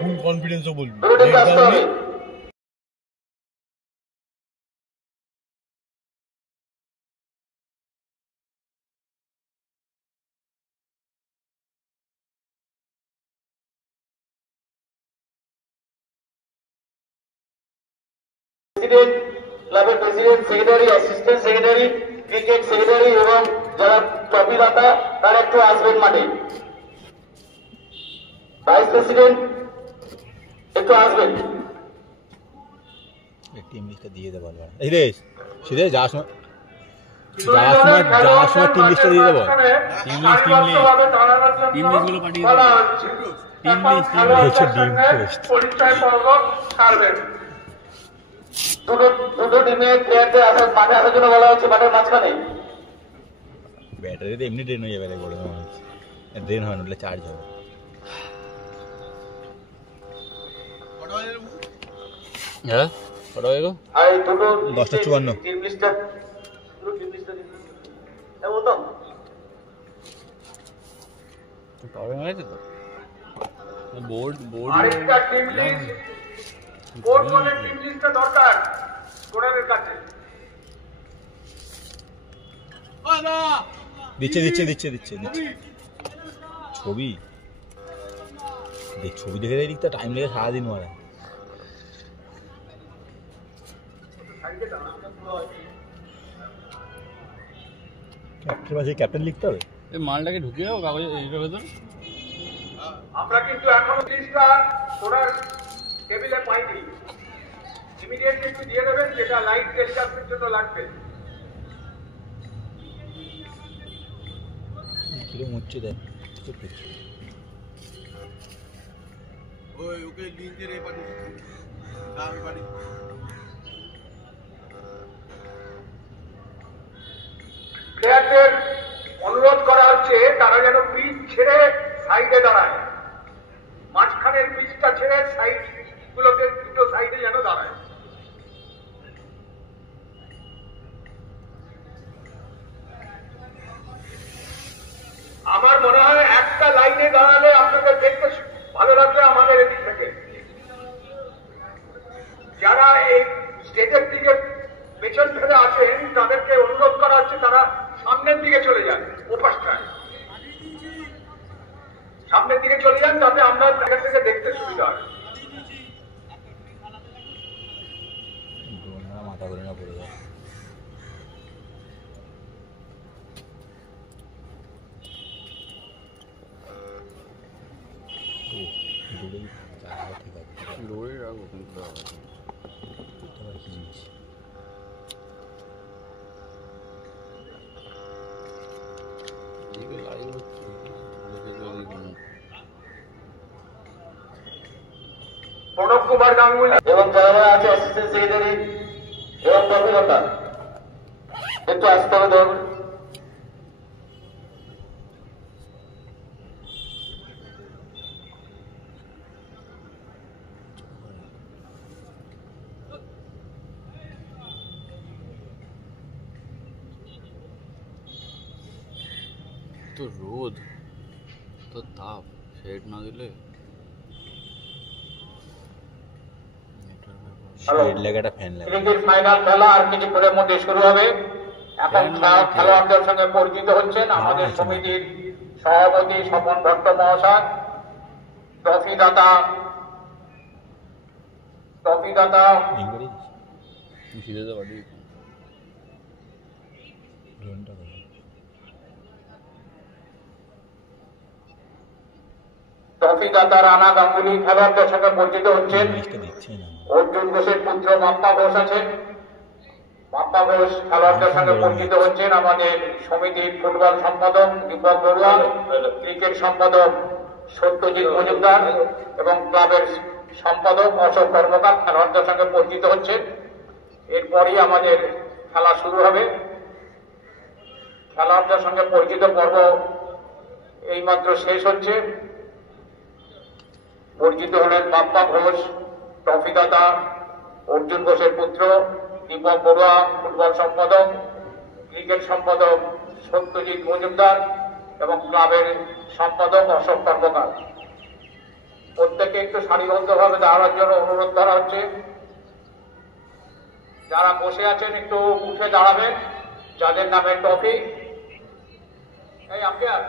ফুল কনফিডেন্সও বলবি প্রেসিডেন্ট ক্লাবের president secretary assistant secretary cricket secretary এবং যারা ট্রফি দাতা তারা একটু আসবেন মাঠে। ভাইস প্রেসিডেন্ট একটু আসবেন। টিম লিস্টটা দিয়ে দেবো এই রে সিধে যাওয়ার সময় টিম লিস্টটা দিয়ে দেবো। টিম লিস্টগুলো পাঠিয়ে দেবো। পরিচয় পর্ব ছাড়বেন। দুটো টিমে প্লেয়ারদের মাঠে আসার জন্য বলা হচ্ছে, মাঠের মাঝখানে। ব্যাটারিতে এমনি ড্রেন হয়ে যাবে বলে ড্রেন হয় না, চার্জ হবে। হ্যাঁ 10:54। টিম লিস্টটা বলতাম আরেকটা টিম লিস্ট বোর্ড বলে টিম লিস্টটা দরকার স্কোরারের কাছে। দিচ্ছে ছবি দেখে দিকটা টাইম লেগে সারাদিন মারা। ক্যাপ্টেন লিখতে হবে, মালটাকে ঢুকিয়ে দাও কাগজে এইটার ভেতর। আমরা কিন্তু এখনো লিস্টটা স্কোরার টেবিলে পাইনি। ইমিডিয়েটলি একটু দিয়ে দেবেন, যেটা লাইভ টেলিকাস্টের জন্য লাগবে। মুচ্ছে দেয় ওকে লিঙ্কের এই পাঠিয়ে আমি পারি। প্লেয়ারদের অনুরোধ করা হচ্ছে তারা যেন পিচ ছেড়ে সাইডে দাঁড়ায়, মাঝখানের পিচটা ছেড়ে সাইড গুলোকে দুটো সাইডে যেন দাঁড়ায়। আমার মনে হয় একটা লাইনে দাঁড়ালে আপনাদের দেখতে ভালো লাগবে আমাদের এদিক থেকে। যারা এই স্টেজের দিকে পেছন ফেলে আছেন তাদেরকে অনুরোধ করা হচ্ছে তারা সামনের দিকে চলে যান, ওপাশটায় সামনের দিকে চলে যান, তাতে আমরা জায়গা থেকে দেখতে সুবিধা হয়। মাথা করে না পড়ে যায়। দৌড়ে রাখবো কিন্তু প্রণব কুমার গাঙ্গুলি এবং যারা আছে অ্যাসিস্ট্যান্ট সেক্রেটারি এবং প্রফিলতা একটু আসতে হবে। ধরুন তো রোদ তো তাপ, শেড না দিলে ক্রিকেট ফাইনাল খেলা আর কিছুক্ষণের মধ্যে শুরু হবে। এখন খেলোয়াড়দের সঙ্গে পরিচিত হচ্ছেন আমাদের সমিতির সভাপতি স্বপন ভট্ট মহাশয়, ট্রফি দাতা রানা গাঙ্গুলি খেলোয়াড়দের সঙ্গে পরিচিত হচ্ছেন। অর্জুন ঘোষের পুত্র মাপ্পা ঘোষ আছেন। মাপ্পা ঘোষ খেলোয়াড়দের সঙ্গে পরিচিত হচ্ছেন আমাদের সমিতির ফুটবল সম্পাদক দীপক বড়ুয়া, ক্রিকেট সম্পাদক সত্যজিৎ মজুমদার এবং ক্লাবের সম্পাদক অশোক কর্মকার খেলোয়াড়দের সঙ্গে পরিচিত হচ্ছেন। এরপরই আমাদের খেলা শুরু হবে। খেলোয়াড়দের সঙ্গে পরিচিত পর্ব এইমাত্র শেষ হচ্ছে। পরিচিত হলেন মাপ্পা ঘোষ, ট্রফি দাতা, অর্জুন ঘোষের পুত্র দীপক বড়ুয়া ফুটবল সম্পাদক, ক্রিকেট সম্পাদক সত্যজিৎ মজুমদার এবং ক্লাবের সম্পাদক অশোক কর্মকার। প্রত্যেকে একটু সারিবদ্ধভাবে দাঁড়ানোর জন্য অনুরোধ করা হচ্ছে। যারা বসে আছেন একটু উঠে দাঁড়াবেন, যাদের নামে ট্রফি। এই আম্পায়ার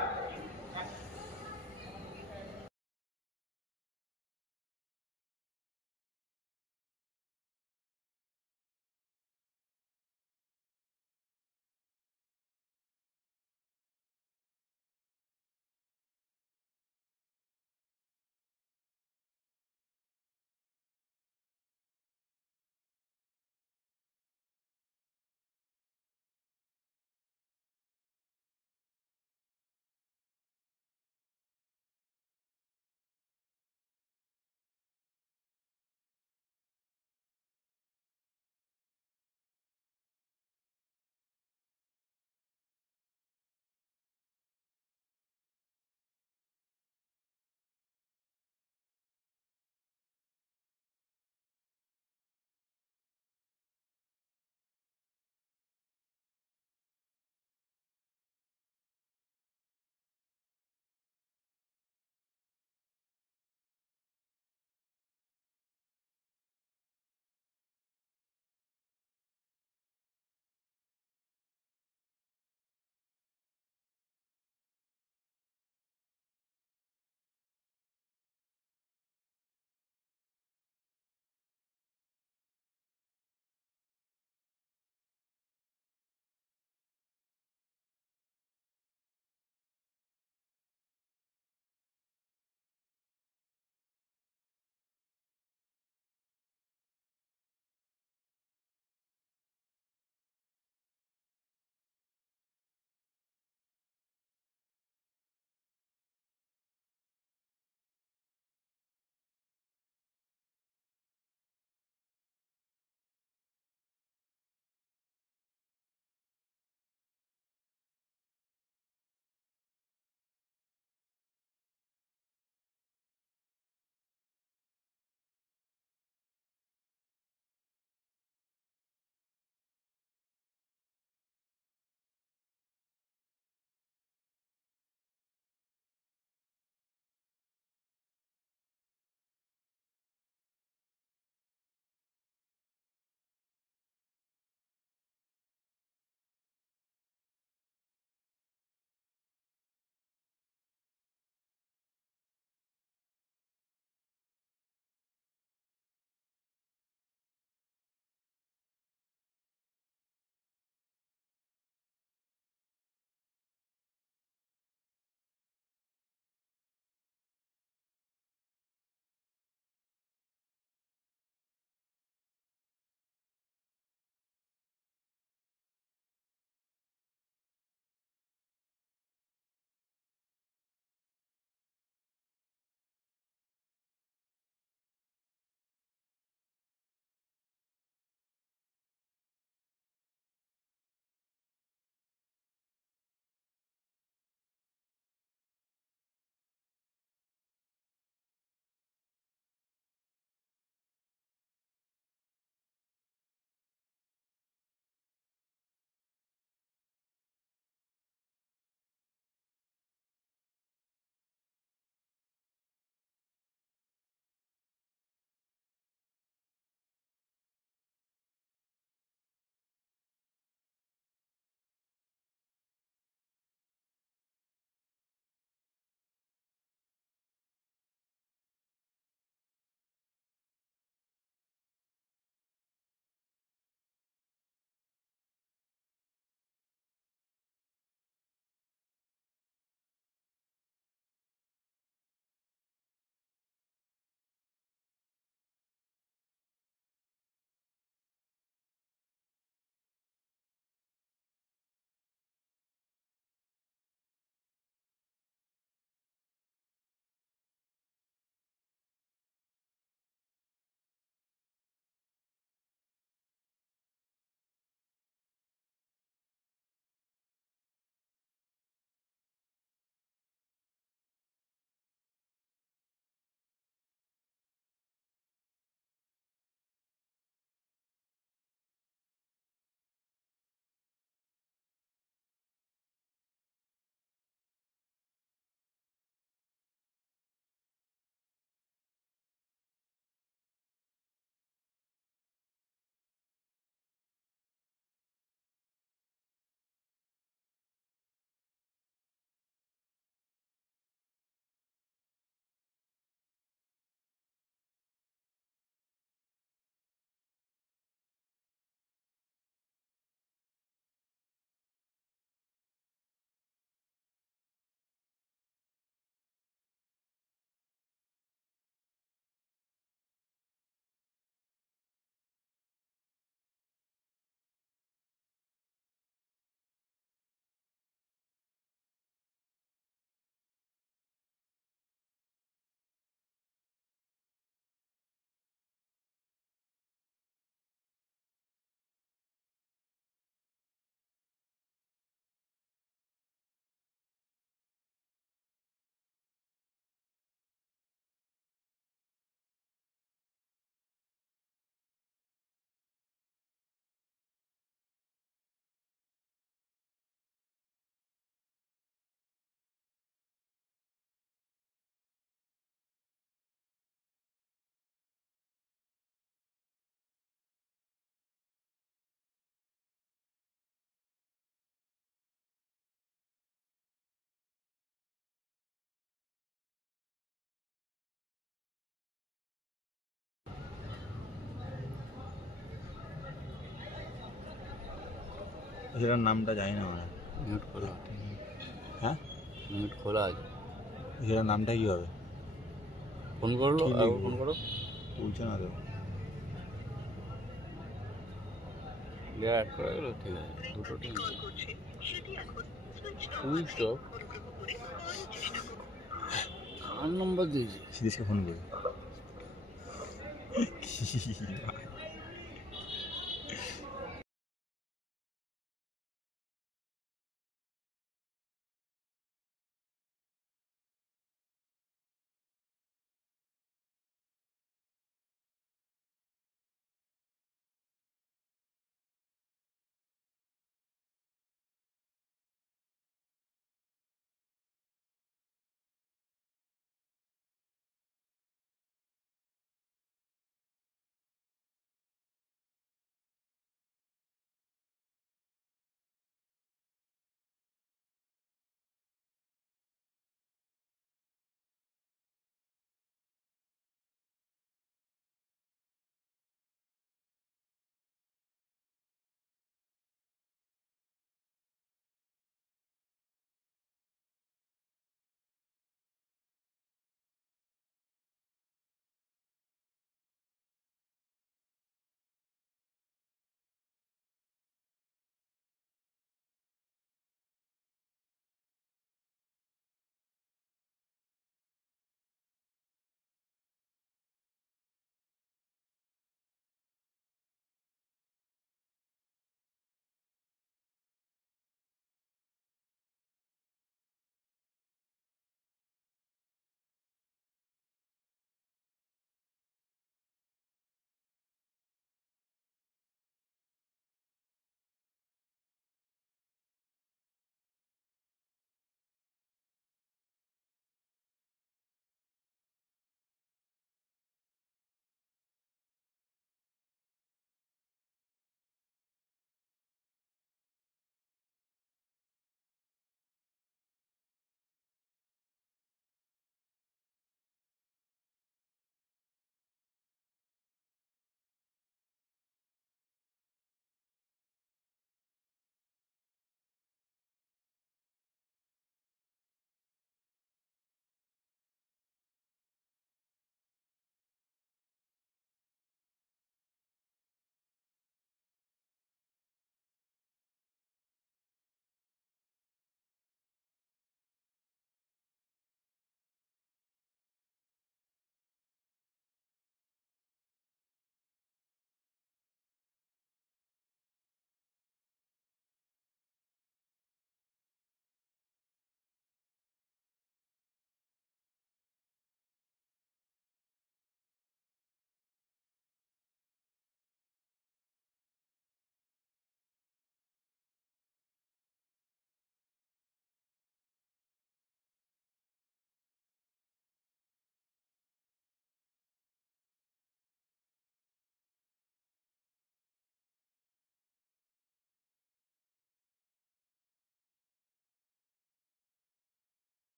সেটার নামটা জানি না আমার। মিউট খোলা, হ্যাঁ, মিউট খোলা আছে। সেটার নামটা কি হবে? ফোন করলো, কি আর লিখবো? ফোন করো। বলছে না তো। প্লেয়ার অ্যাড করা গেলো, ঠিক আছে, দুটো টিম সুইচ অফ। কার নম্বর দিয়েছি? সিরিজকে ফোন করবে।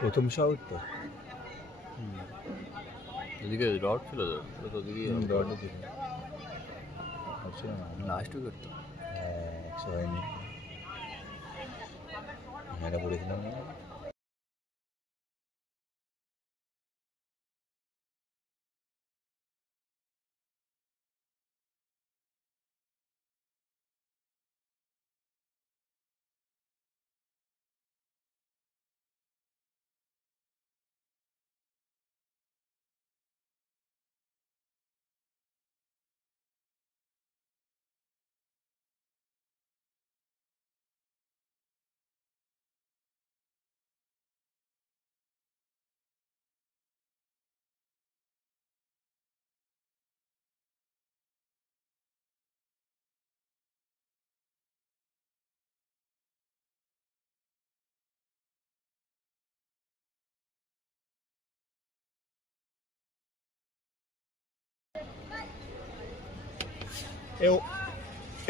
প্রথম শহর তো এদিকে রড ছিল তো ওটা তো ওদিকে রডে ছিল লাস্ট উইকেট তো হ্যাঁ 100 হয়নি এটা পড়েছিলাম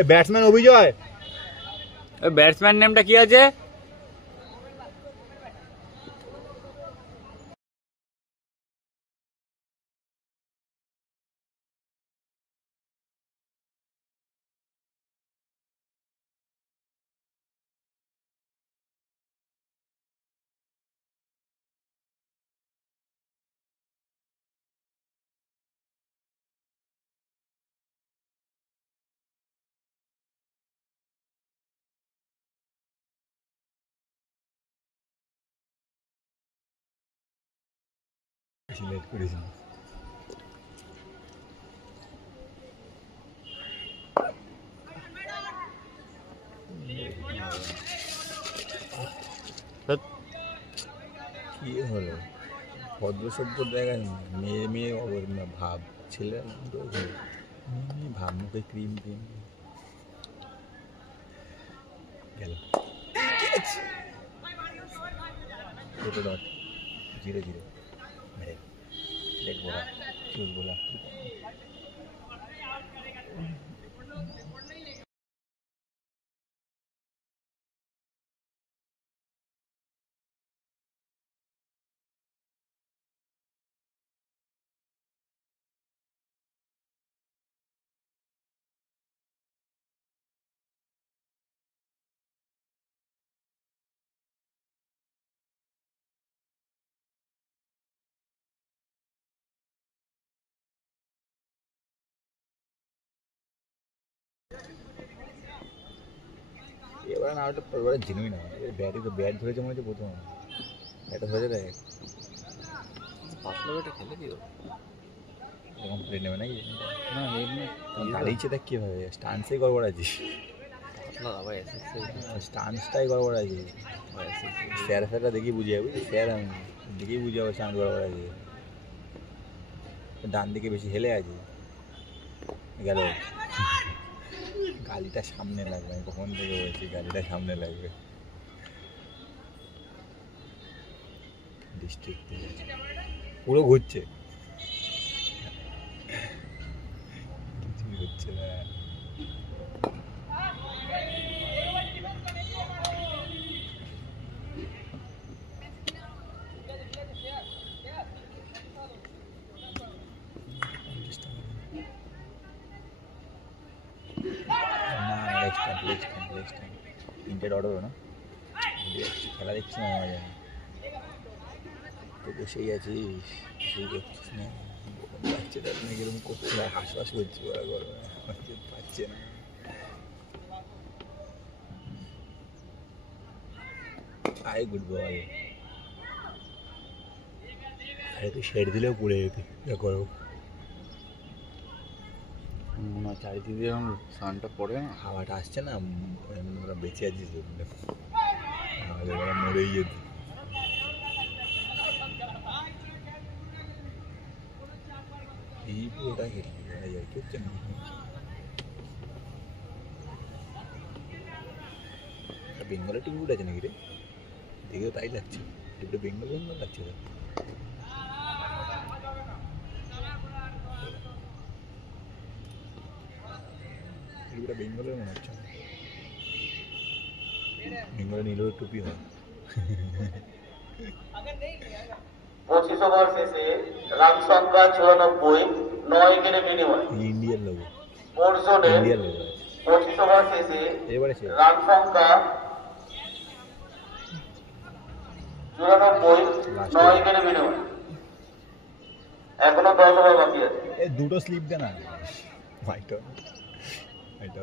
ব্যাটসম্যান অভিজয় ব্যাটসম্যান নেমটা কি আছে লেট করেছি কি হলো ভদ্র সভ্য দেখায় মেয়ে মেয়ে ভাব ছেলে ভাব মুখে ক্রিম ক্রিম গেল ছোটো ডট 0-0 মেরে লেগ বোলা চুজ বোলা এবার না ওটা এবারে জিনুই না ব্যাটে তো ব্যাট ধরেছে মনে হচ্ছে প্রথম ব্যাটে ধরেছে দেখ পাতলা ব্যাটে খেলে দিও এরকম প্লে নেবে নাকি না এমনি দাঁড়িয়েছে দেখ কীভাবে স্টান্সেই গড়বড় আছে পাতলা আবার স্টান্সটাই গড়বড় আছে স্যার স্যারটা দেখি বুঝে যাবে স্যার আমি দেখেই বুঝে যাবো স্টান্স গড়বড় আছে ডান দিকে বেশি হেলে আছে গেল গাড়িটা সামনে লাগবে আমি কখন থেকে বলছি গাড়িটা সামনে লাগবে ডিস্ট্রিক্ট পুরো ঘুরছে কিছুই হচ্ছে না তিনটে ডট হবে না খেলা দেখছি না মাঝে তো বসেই আছিস কিছুই করছিস না বাচ্চাটা তুমি কিরকম করছিস হাসপাস করছি ওরা গরমে পাচ্ছে না আয় গুড বল আরে তুই শেড দিলেও পড়ে যেতে করো মনে হয় চারিদিকে যখন সানটা পড়ে না হাওয়াটা আসছে না আমরা বেঁচে আছি আমাদের ওরা মরেই যেত এই পুরোটা হেঁটে কি হচ্ছে না বেঙ্গলের টিম উঠে আছে নাকি রে দেখেও তাই লাগছে টিমটা বেঙ্গল বেঙ্গল লাগছে টিমটা বেঙ্গলের মনে হচ্ছে বেঙ্গলে নিলেও টুপি হয় 25 ওভার শেষে রান সংখ্যা 94, 9 উইকেটে বিনিময়। ইন্ডিয়ার লোক, স্পোর্ট জোনে ইন্ডিয়ার লোক 25 ওভার শেষে এবারে সে রান সংখ্যা 94, 9 উইকেটে বিনিময়। এখনো 10 ওভার বাকি আছে। এই দুটো স্লিপ দে না মাইটা মাইটা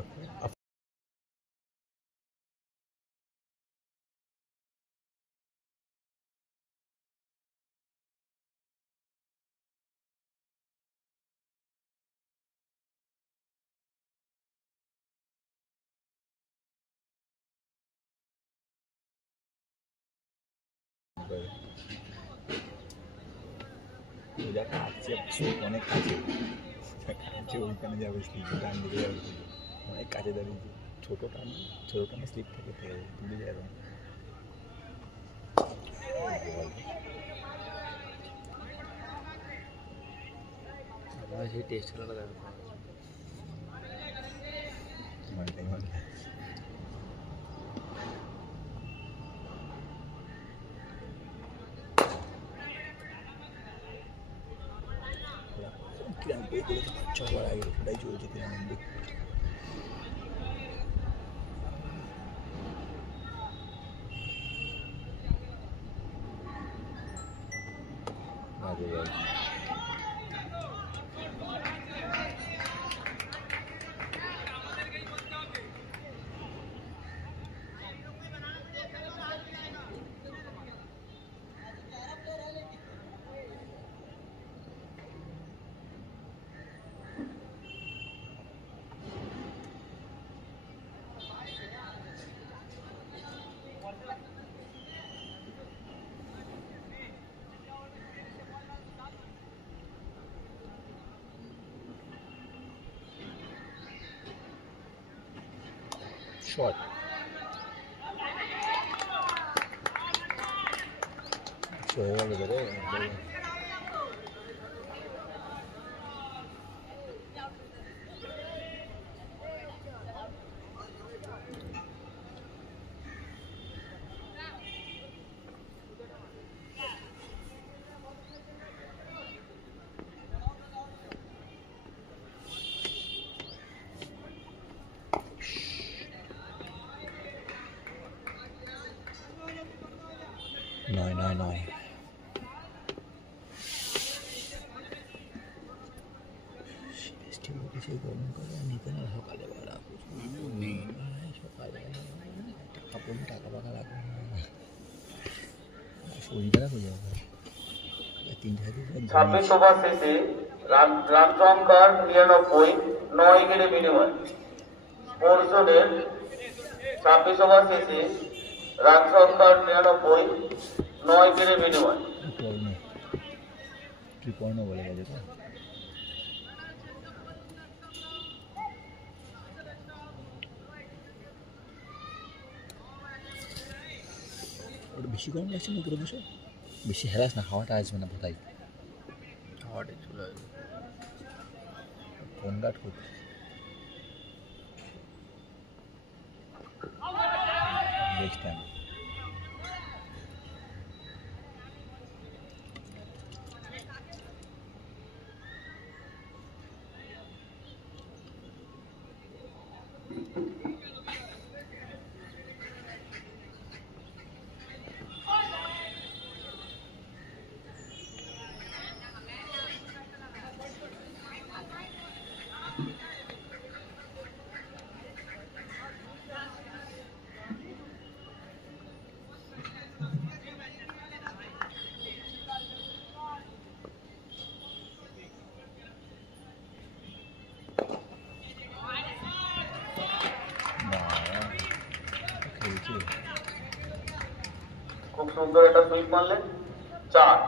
অনেক কাছে কাছে ওইখানে যাবে স্লিপ ডান দিকে যাবে অনেক কাছে দাঁড়িয়েছে ছোট টানে স্লিপ থেকে তুলে যাবে সেই টেস্ট খেলাটা দেখো কিরাম বই করে সবার আগে ওটাই চলছে কিরাম বাজে বল shot. So over there. নয় গরম করে নিতে না সকালে বেলা সকালে টাকা পাকা রাখবো শরীর খারাপ হয়ে যাবে 26 ওভার শেষে রান সংখ্যা 99, 9 উইকেটে বিনিময়। স্পোর্ট জোনের 26 ওভার শেষে রান সংখ্যা 99, 9 উইকেটে বিনিময়। কি পর্ণ বলে গেছে তো ওটা বেশি গরম লাগছে না উপরে বসে বেশি হেরাস না হাওয়াটা আসবে না বোধহয় হাওয়াটা চলে আসবে ফোন কাট করতে নেক্সট টাইম খুব সুন্দর একটা সুইপ মারলেন 4।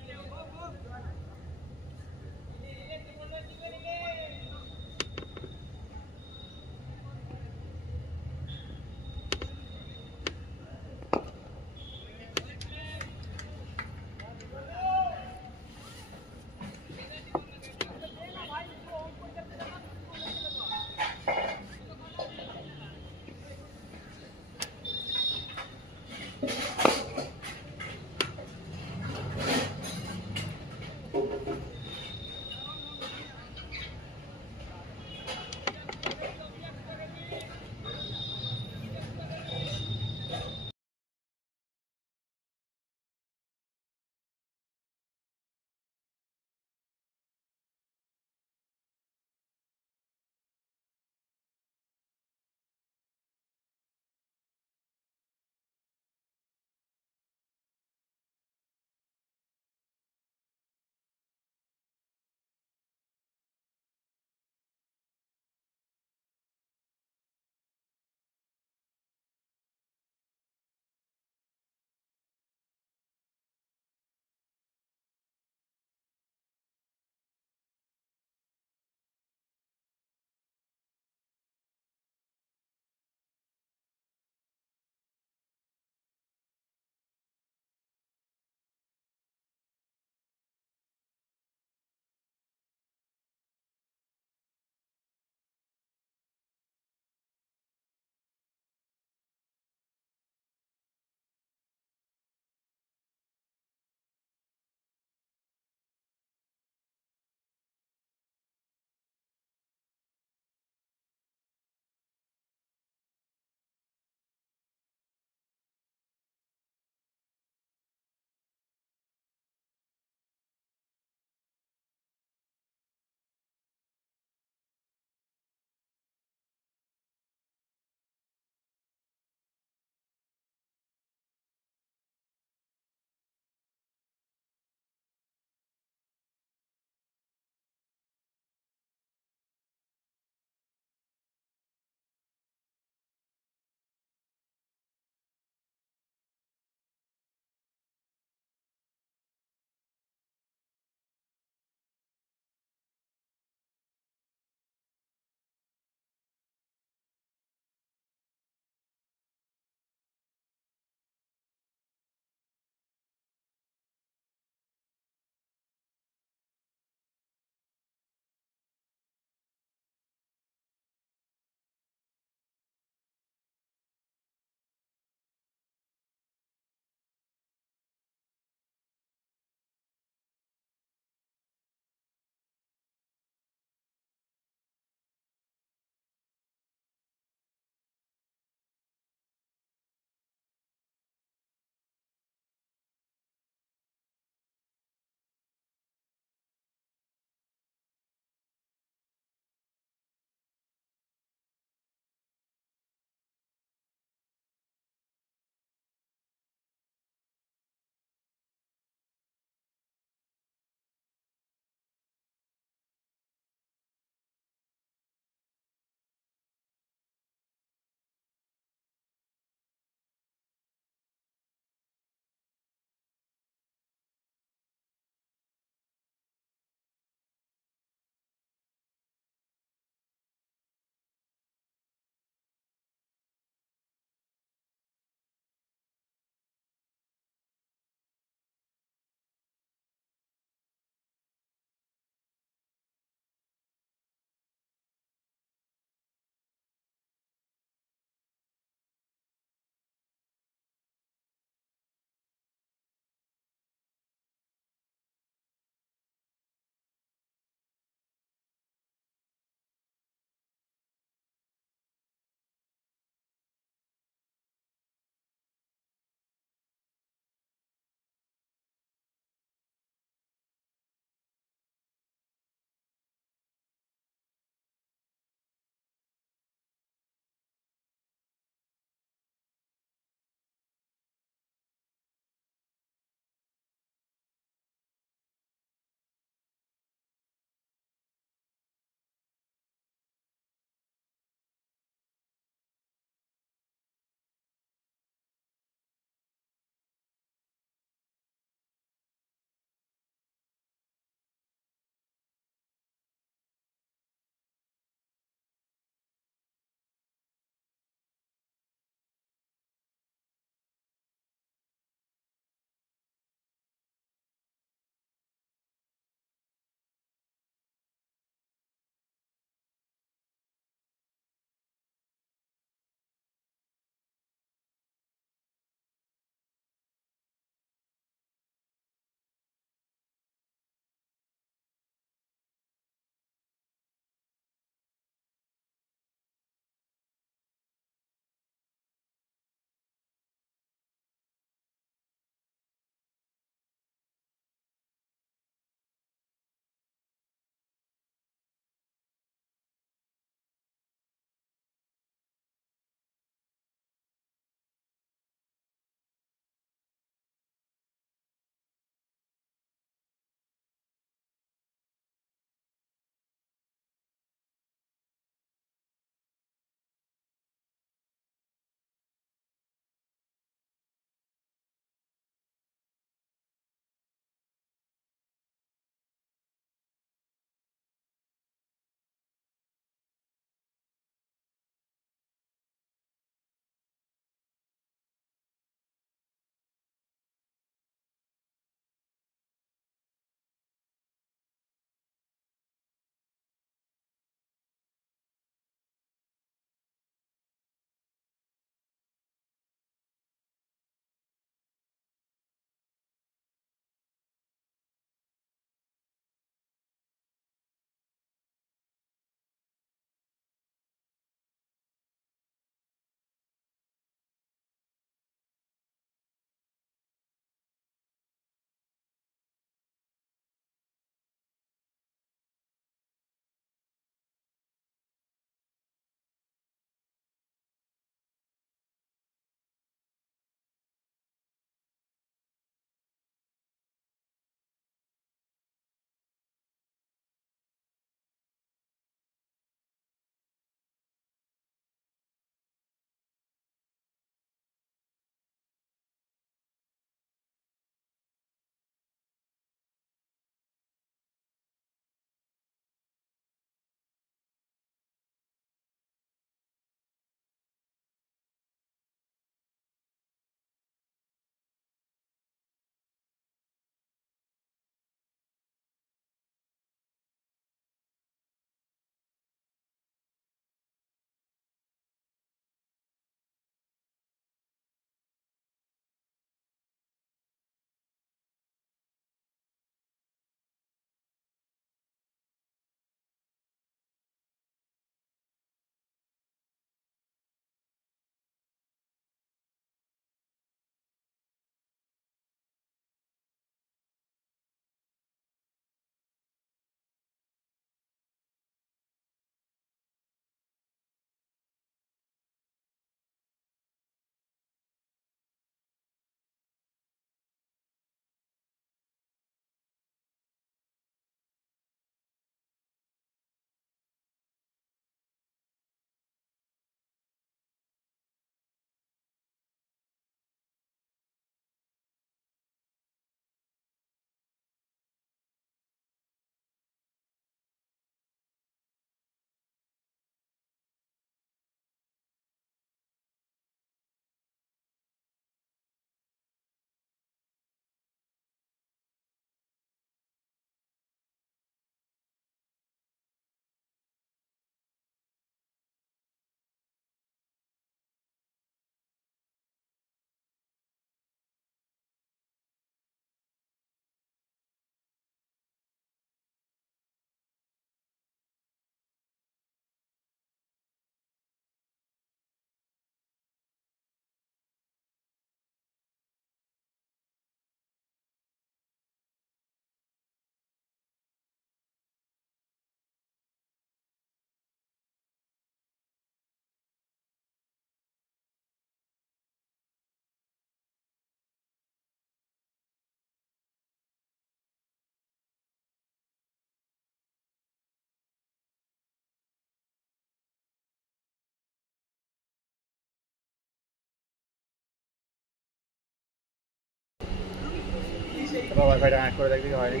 একবার ওয়াইফাইটা কানেক্ট করে দেখবি হয়নি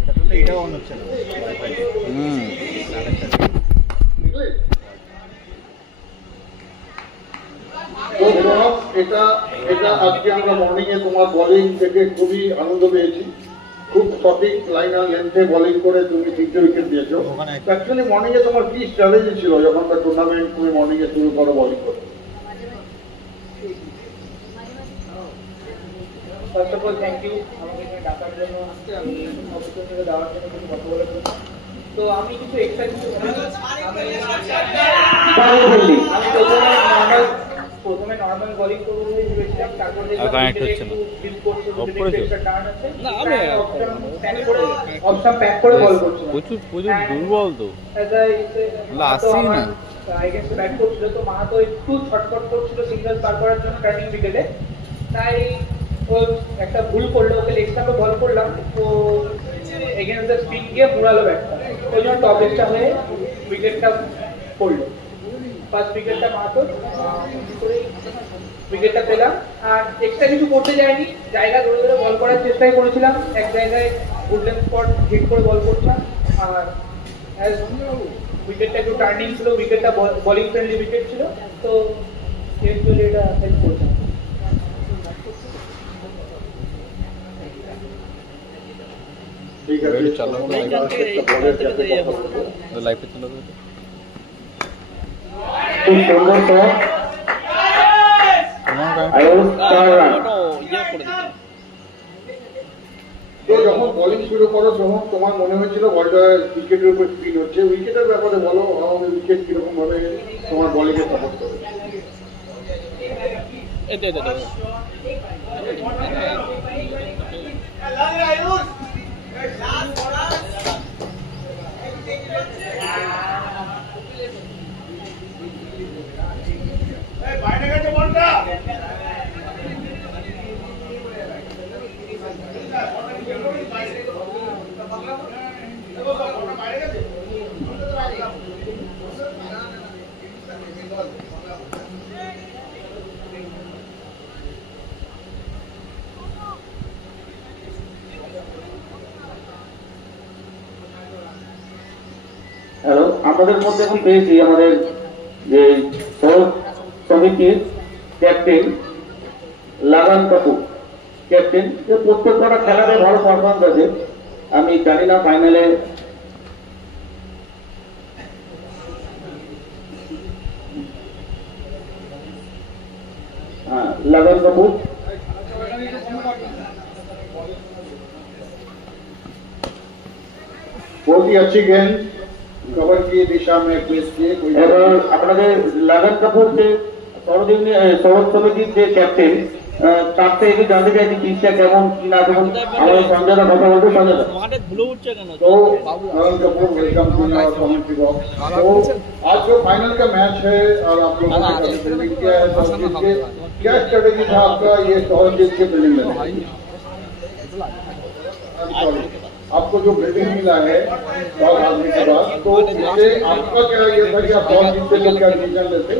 এটা তুললে এটাও অন হচ্ছে না ওয়াইফাই তো ধন্যবাদ। এটা আজকে আমরা মর্নিং এ তোমার বোলিং থেকে খুবই আনন্দ পেয়েছি। খুব সঠিক লাইন আর লেন্থে বোলিং করে তুমি 3টে উইকেট দিয়েছো। অ্যাকচুয়ালি মর্নিং এ তোমার কি স্ট্র্যাটেজি ছিল যখন টুর্নামেন্ট তুমি মর্নিং এ শুরু করো বোলিং করো? First of all thank you আমাকে এখানে ডাকার জন্য, আমি অপরচুনিটি দেওয়ার জন্য কিছু কথা বলার জন্য। তো আমি কিছু এক্সট্রা কিছু প্রথমে নর্মাল বোলিং করবো বলে ভেবেছিলাম, তারপর অপশন প্যাক করে বল করছিলাম। প্রচুর দুর্বল তো এগেইনস্ট ব্যাট করছিল, তো মাহাতো একটু ছটফট করছিল সিঙ্গেল পার করার জন্য টার্নিং উইকেটে, তাই ও একটা ভুল করলো, ওকে লেগ স্টাম্পে বল করলাম, তো এগেইনস্ট দ্য স্পিন গিয়ে মুড়ালো ব্যাটটা, ওই জন্য টপ এক্সটা হয়ে উইকেটটা পড়লো। ফার্স্ট উইকেটটা মাহাতো উইকেটটা পেলাম, আর এক্সট্রা কিছু করতে যায়নি, জায়গা ধরে ধরে বল করার চেষ্টাই করেছিলাম, এক জায়গায় উডল্যান্ড স্পট হিট করে বল করছিলাম। আর অ্যাজ উইকেটটা একটু টার্নিং ছিল, উইকেটটা বোলিং ফ্রেন্ডলি উইকেট ছিল, তো এক্সুয়ালি এটা হেল্প করছে। ঠিক আছে, লাইফে চালাবো খুব সুন্দর শট। তো যখন বোলিং শুরু করো তখন তোমার মনে হয়েছিল বলটা উইকেটের উপর স্পিন হচ্ছে, উইকেটের ব্যাপারে বলো, আমাদের উইকেট কিরকম ভাবে তোমার বোলিং এ সাপোর্ট করে? হ্যালো, আমাদের মধ্যে এখন পেয়েছি আমাদের যে সমিতির ক্যাপ্টেন লাগান কাপুর। ক্যাপ্টেন যে প্রত্যেকটা খেলাতে ভালো পারফরমেন্স আছে, আমি জানি না ফাইনালে लगन कपूर बहुत ही अच्छी गेंद कवर की दिशा में प्लेस किए कोई अपने लगन कपूर से সৌরভ সমিতির যে ক্যাপ্টেন তার থেকে জানতে চাইছি পিচটা কেমন কি না কেমন, আমাদের সঞ্জয় দা কথা বলতে সঞ্জয় দা। तो Lagan Kapoor welcome to our commentary box. तो आज जो फाइनल का मैच है और आप लोगों ने फील्डिंग किया है, क्या स्ट्रेटेजी था आपका ये टॉस जीत के फील्डिंग में? आपको जो बिल्डिंग मिला है टॉस हारने के बाद, तो इससे आपका क्या ये था कि आप टॉस जीतते तो क्या डिसीजन लेते,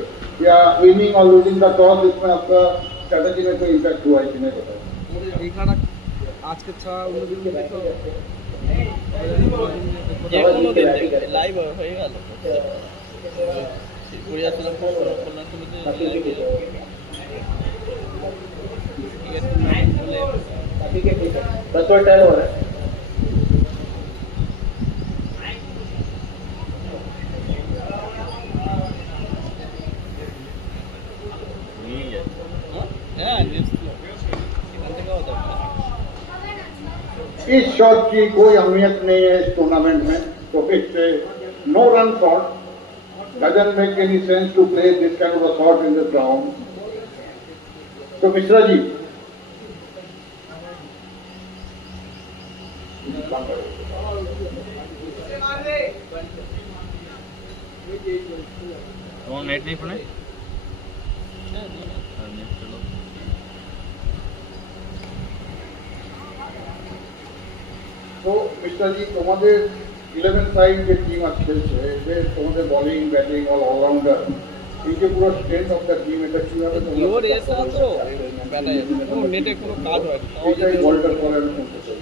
या विनिंग और लूजिंग का टॉस, इसमें आपका स्ट्रेटेजी में कोई इम्पैक्ट हुआ है कि नहीं बताया? आज के अच्छा उन्होंने লাইভ হয়ে গেল করিয়াছিলাম কল্যাণ সমিতি इस शॉट की कोई अहमियत नहीं है इस टूर्नामेंट में, तो it's no run shot, doesn't make any sense to play this kind of a shot in this ground. तो मिश्रा जी नेट नहीं पड़े তো মিস্টার জি তোমাদের 11 সাইড যে টিম আছে খেলছে, যে তোমাদের বোলিং ব্যাটিং অল অলরাউন্ডার, এই যে পুরো স্ট্রেন্থ অফ দ্য টিম, এটা কিভাবে ইওর এসা তো ব্যাটায় কোনো নেটে কোনো কাজ হয় না। এইটাই বলটার পরে আমি শুনতে চাই।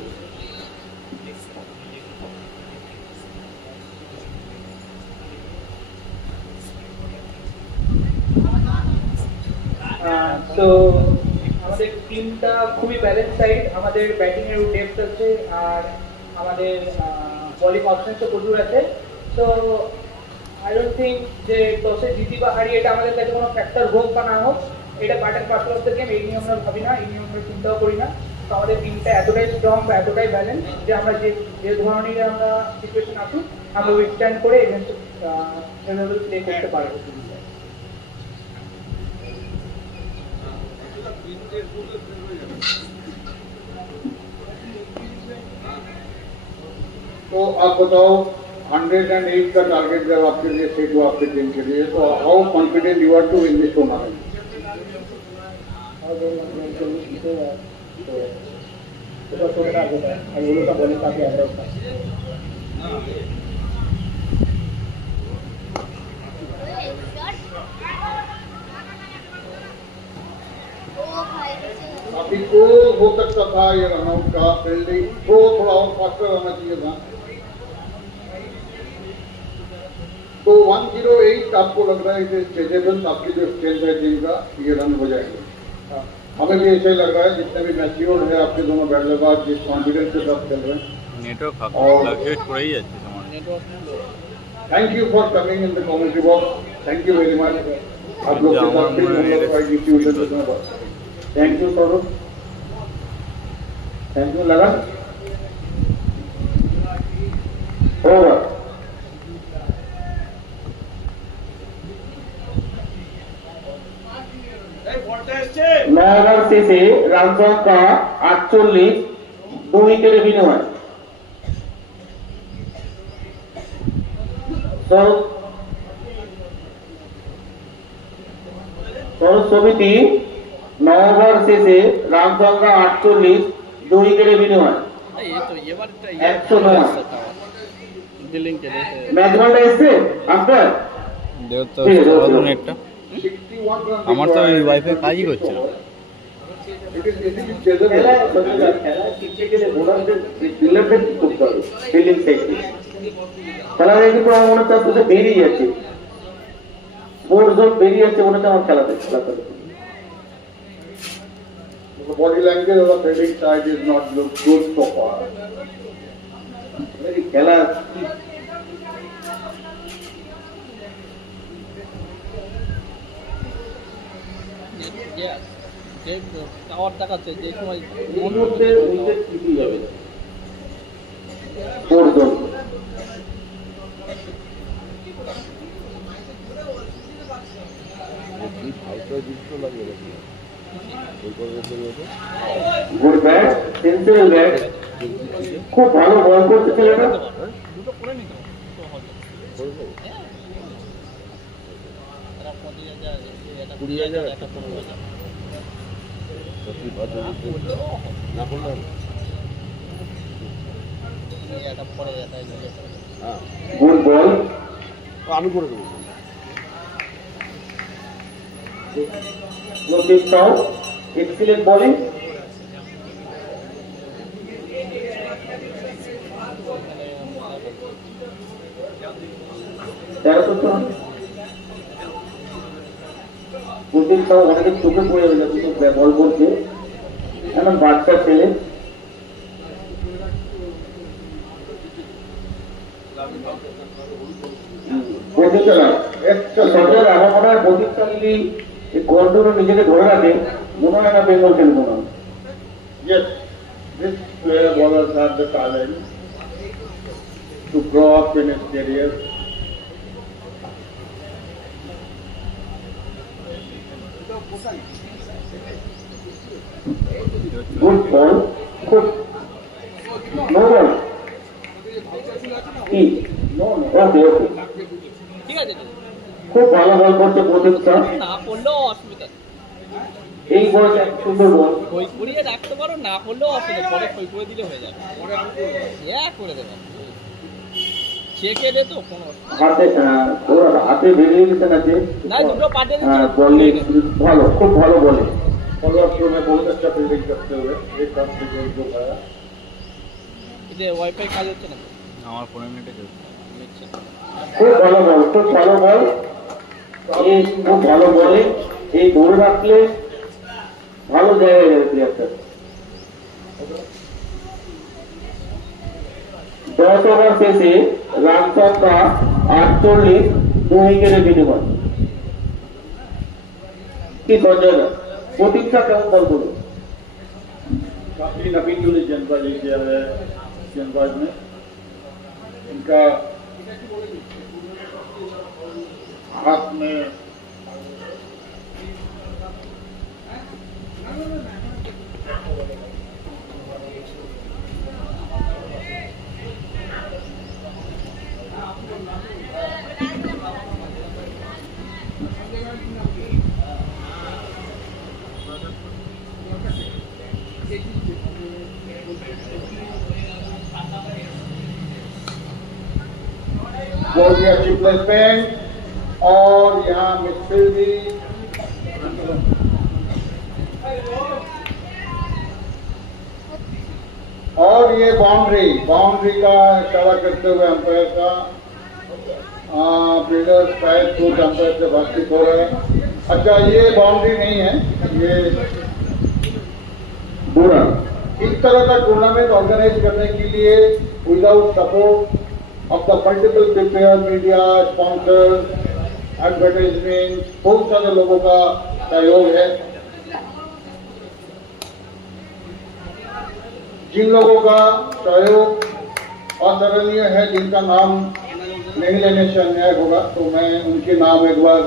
তো আমাদের টিমটা খুবই ব্যালেন্স সাইড, আমাদের ব্যাটিং এর ডেপথ আছে আর আমাদের বোলিং অপশনসও প্রচুর আছে। তো আই ডোন্ট থিঙ্ক যে টসে জিতি বা হারি এটা আমাদের কাছে কোনো ফ্যাক্টর হোক বা না হোক, এটা part and parcel of the game, এই নিয়ে আমরা ভাবি না, এই নিয়ে আমরা চিন্তাও করি না। তো আমাদের টিমটা এতটাই স্ট্রং বা এতটাই ব্যালেন্স যে আমরা যে ধরনের আমরা সিচুয়েশন আসুক আমরা উইথস্ট্যান্ড করে ইভেন্টে প্লে করতে পারবো। तो आप बताओ 108 का टारगेट जब आपके लिए सेट हुआ आपके टीम के लिए, तो how confident you are to win this tournament? काफी क्लोज हो सकता था ये रनआउट का, फील्डिंग थोड़ा और फास्टर होना चाहिए था। तो 108 आपको लग रहा है कि स्टेजेबल, आपकी जो स्ट्रेंथ है टीम का, ये रन हो जाएंगे? हमें भी ऐसा ही लग रहा है, जितने भी मैच्योर है आपके दोनों बल्लेबाज जिस कॉन्फिडेंस के साथ खेल रहे हैं। नेटवर्क और फ्लक्चुएट করেই যাচ্ছে তোমার। Thank you for coming in the commentary box, thank you very much. आप लोग के साथ भी हम लोग फाइट की उसे thank you Saurabh, thank you लगन। ओवर। नौ শেষে রান সংখ্যা 48, 2 উইকেটের বিনিময়ে। সমিতি 9 ওভার শেষে রান সংখ্যা 48, 2 উইকেটের বিনিময়ে। এই তো এবারটা 109 বিলিং কে ম্যাচ বলটা এসছে আপনার দেও তো নেটটা। আমার তো এই ওয়াইফাই কাজই করছে না। খেলা শিখতে গেলে বোলারদের ফিল্ডারদের কি করতে হবে, ফিল্ডিং সাইডে খেলা দেখে তো আমার মনে হচ্ছে বেরিয়ে যাচ্ছে, স্পোর্ট জোন বেরিয়ে যাচ্ছে মনে হচ্ছে আমার খেলাতে। The body language of the fielding side is not look good so far. খেলা টাওয়ার দেখাচ্ছে যে সময় মনে হচ্ছে উইকেট জিতে যাবে sport zone. Good bat, sensible bat, খুব ভালো বল করছে ছেলেটা। দুটো করে নিতে হবে তো হবে। 20,000 একটা 15,000 না করলাম এটা পরে যেতে গুড বল, আমি করে দেবো। প্রদীপ সাউ, এক্সিলেন্ট বোলিং। প্রদীপ সাউ অনেকের চোখে পড়ে যাবে বল করছে, এখন বাচ্চা ছেলে। প্রদীপ সরকার আমার মনে হয় প্রদীপ চালিয়ে গন্ডগুলো নিজেকে ধরে রাখে, মনে হয় না বেঙ্গল খেলবো না। Yes, this player bowlers have the talent to grow up in his career. Good ball, খুব নো বল কি ওকে ওকে, ঠিক আছে খুব ভালো বল করছে প্রদীপ স্যার। না করলেও অসুবিধা নেই। এই বলটা এক সুন্দর বল, খই করিয়ে রাখতে পারো, না করলেও অসুবিধা, পরে খই করে দিলে হয়ে যাবে, করে দেবেন। চেকে দে তো কোনো হাতে ওর হাতে ভেরিয়েশন আছে। না দুটো পাঠিয়ে বলে ভালো, খুব ভালো বলে। फॉलोअप शो में बहुत अच्छा फील्डिंग करते हुए एक काम से जो पाया। যে ওয়াইফাই কাজ হচ্ছে না আমার 15 মিনিটে চলছে। খুব ভালো বল, খুব ভালো বল, এই খুব ভালো বলে। এই ধরে রাখলে ভালো জায়গায় যাবে প্লেয়ারটা। 10 ওভার শেষে রান সংখ্যা 48, 2 উইকেটের বিনিময়। কি সঞ্জয় দা, প্রতীক্ষা কেমন বল করো? काफी नवीन यूनिट गेंदबाजी किया है गेंदबाज में। इनका हाथ में बहुत ही अच्छी प्लेसमेंट और यहाँ मिडफील्ड भी और ये बाउंड्री का इशारा करते हुए अंपायर का फील्डर शायद कुछ अंपायर से बातचीत हो रहा है। अच्छा, ये बाउंड्री नहीं है, ये बुरा। इस तरह का टूर्नामेंट ऑर्गेनाइज करने के लिए without support of the multiple prepared media, sponsors, advertisement, बहुत सारे लोगों का सहयोग है। जिन लोगों का सहयोग असराहनीय है, जिनका नाम नहीं लेने से अन्याय होगा, तो मैं उनके नाम एक बार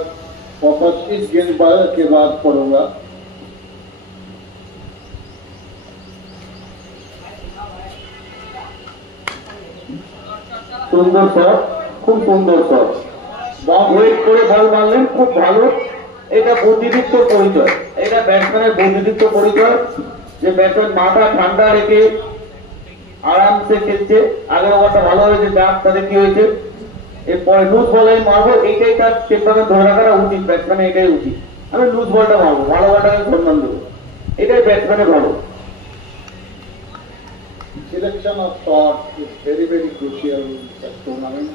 वापस इस गेंदबाज के बाद पढ़ूंगा। সুন্দর শট, খুব সুন্দর শট। ওয়েট করে বল মারলেন, খুব ভালো। এটা বুদ্ধিদীপ্ত পরিচয়, এটা ব্যাটসম্যানের বুদ্ধিদীপ্ত পরিচয় যে ব্যাটসম্যান মাথা ঠান্ডা রেখে আরামসে খেলছে। আগের ওভারটা ভালো হয়েছে, যাক তাদের কি হয়েছে, এরপরে লুজ বল আমি মারবো, এইটাই তার টেম্পারমেন্ট ধরে রাখাটা উচিত। ব্যাটসম্যানের এটাই উচিত, আমি লুজ বলটা মারবো, ভালো বলটাকে সম্মান দেবো, এটাই ব্যাটসম্যানের ভালো। Selection of shot is very crucial in such tournament.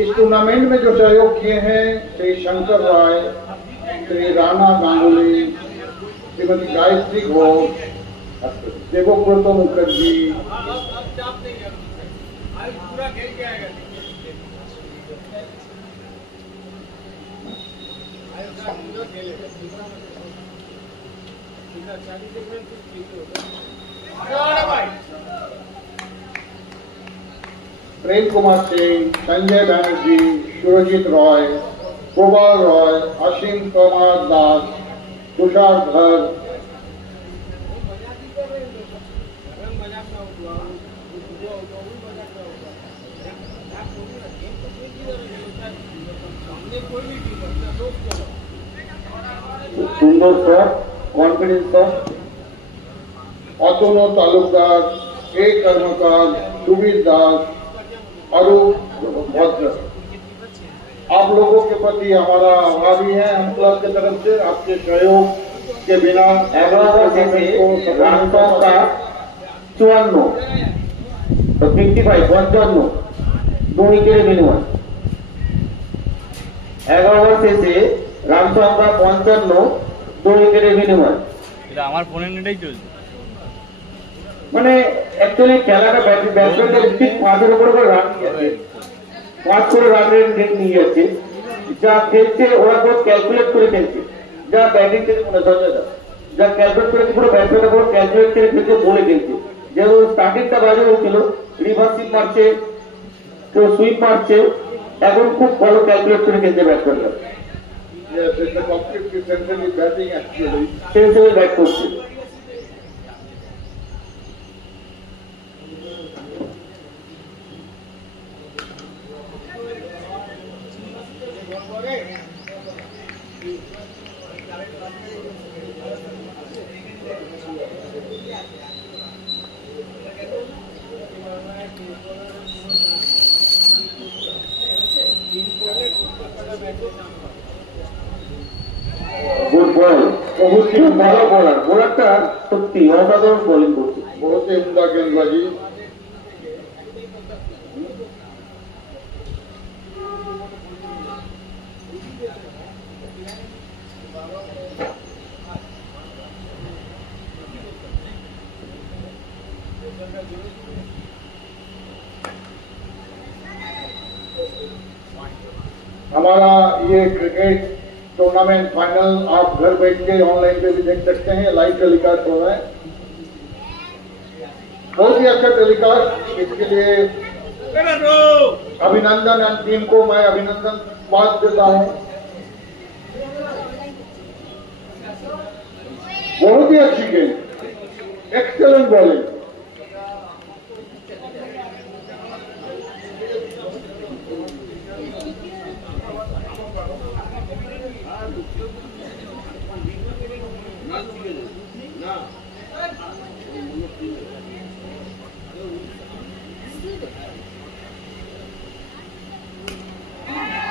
इस टूर्नामेंट में जो सहयोग किए हैं श्री शंकर राय, श्री राणा गांगुली, श्रीमती गायत्री घोष, देवव्रत मुखर्जी, प्रेम कुमार सिंह, संजय बैनर्जी, सुरजीत रॉय, प्रभाल रॉय, असीम कुमार दास, तुषार धर, সুন্দর শট, কনফিডেন্স শট। अतुनो तालुकदार, ए कर्मकार, सुबीर दास, अरूप भद्र, आप लोगों के प्रति हमारा आभारी है हम क्लब की तरफ से। आपके सहयोग के बिना 11 ओवर শেষে রান সংখ্যা 54, 55, 55, 2 উইকেটের বিনিময়। 11 ওভার শেষে রান সংখ্যা 55, 2 উইকেটের বিনিময়। এটা আমার 15 মিনিটেই চলছে। মানে অ্যাকচুয়ালি খেলাটা ব্যাটসম্যানদের ঠিক 5-এর উপরে করে রান নিয়ে যাচ্ছে, 5 করে রান রেট নিয়ে যাচ্ছে। যা খেলছে ওরা পুরো ক্যালকুলেট করে খেলছে, যা ব্যাটিং থেকে মনে সঞ্জয় দা যা ক্যালকুলেট করে পুরো ব্যাটসম্যানরা পুরো ক্যালকুলেট করে খেলছে, বলে খেলছে। যেহেতু স্টার্টিংটা বাজে হয়েছিল, রিভার্স সুইপ মারছে, কেউ সুইপ মারছে, এখন খুব ভালো ক্যালকুলেট করে খেলছে ব্যাটসম্যানরা। Yes, it's a completely centrally batting actually. Sensible bat করছে। গুড বল, বহুত ভালো বোলার, বোলারটা সত্যি অসাধারণ বোলিং করছে। बहुत ही उम्दा गेंदबाजी। हमारा ये क्रिकेट टूर्नामेंट फाइनल आप घर बैठ के ऑनलाइन पे भी देख सकते हैं, लाइव टेलीकास्ट हो रहा है। बहुत ही अच्छा टेलीकास्ट, इसके लिए अभिनंदन एंड टीम को मैं अभिनंदन पास देता हूं। बहुत ही अच्छी गेम, एक्सेलेंट बॉलिंग।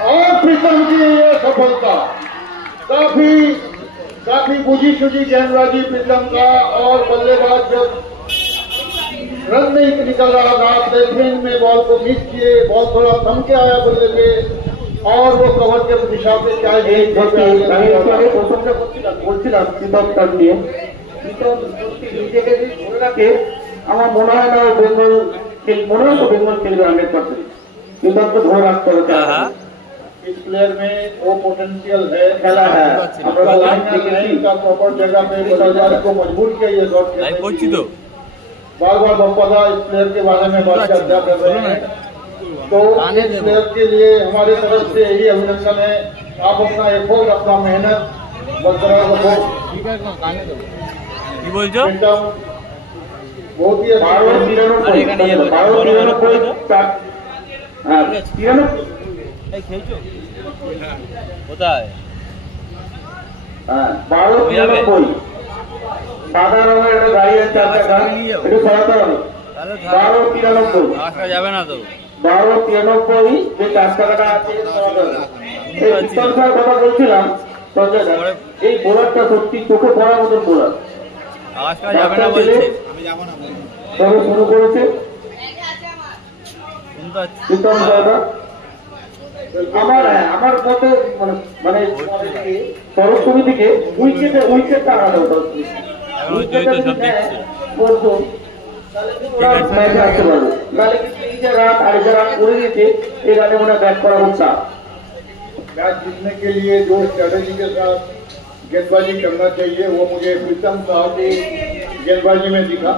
और प्रीतम की ये सफलता, काफी बुझी सुझी गेंदबाजी प्रीतम का, और बल्लेबाज जब रन नहीं निकल रहा था, प्लेसमेंट में बॉल को मिस किए, बॉल थोड़ा थम के आया बल्ले पे, और वो कवर के दिशा पे क्या বলছিলাম প্রিতম নিয়ে, প্রিতম নিজেকে ধরে রাখে, আমার মনে হয় না বেঙ্গল মনে হয় তো বেঙ্গল খেলবে 100%, প্রিতম তো ধরে রাখতে হবে। इस प्लेयर में वो पोटेंशियल है, খেলা है का प्रॉपर जगह पे बल्लेबाज को मजबूर किया ये शॉट खेलने। बार बार बप्पा इस प्लेयर के बारे में बात चर्चा कर रहे हैं, तो इस प्लेयर के लिए हमारी तरफ से यही अभिनंदन है। आप अपना एफर्ट, अपना मेहनत बरकरार रखो। बहुत ही কোথায়? 12-93 সাদা রঙের একটা গাড়ি আছে, একটু সরাতে হবে। 12-93 আসা যাবে না তো। 12-93 যে 4 টাকাটা আছে সরাতে হবে। এই উত্তর স্যার কথা বলছিলাম সঞ্জয় দা, এই বোলারটা সত্যি চোখে পড়ার মতো বোলার। আসা যাবে না বলছে, তবে শুরু করেছে উত্তম স্যার। আমার মতে মানে শরৎ সমিতিকে উইকেটটা আনাতে হতো, উইকেটটা যদি নেয় করতো তাহলে ম্যাচে আসতে পারবে। নাহলে কিন্তু এই যে রান আর যে রান করে দিয়েছে, এই রানে মনে ব্যাট করা খুব চাপ। मैच जीतने के लिए जो स्ट्रेटेजी के साथ गेंदबाजी करना चाहिए वो मुझे प्रीतम साहब की गेंदबाजी में दिखा,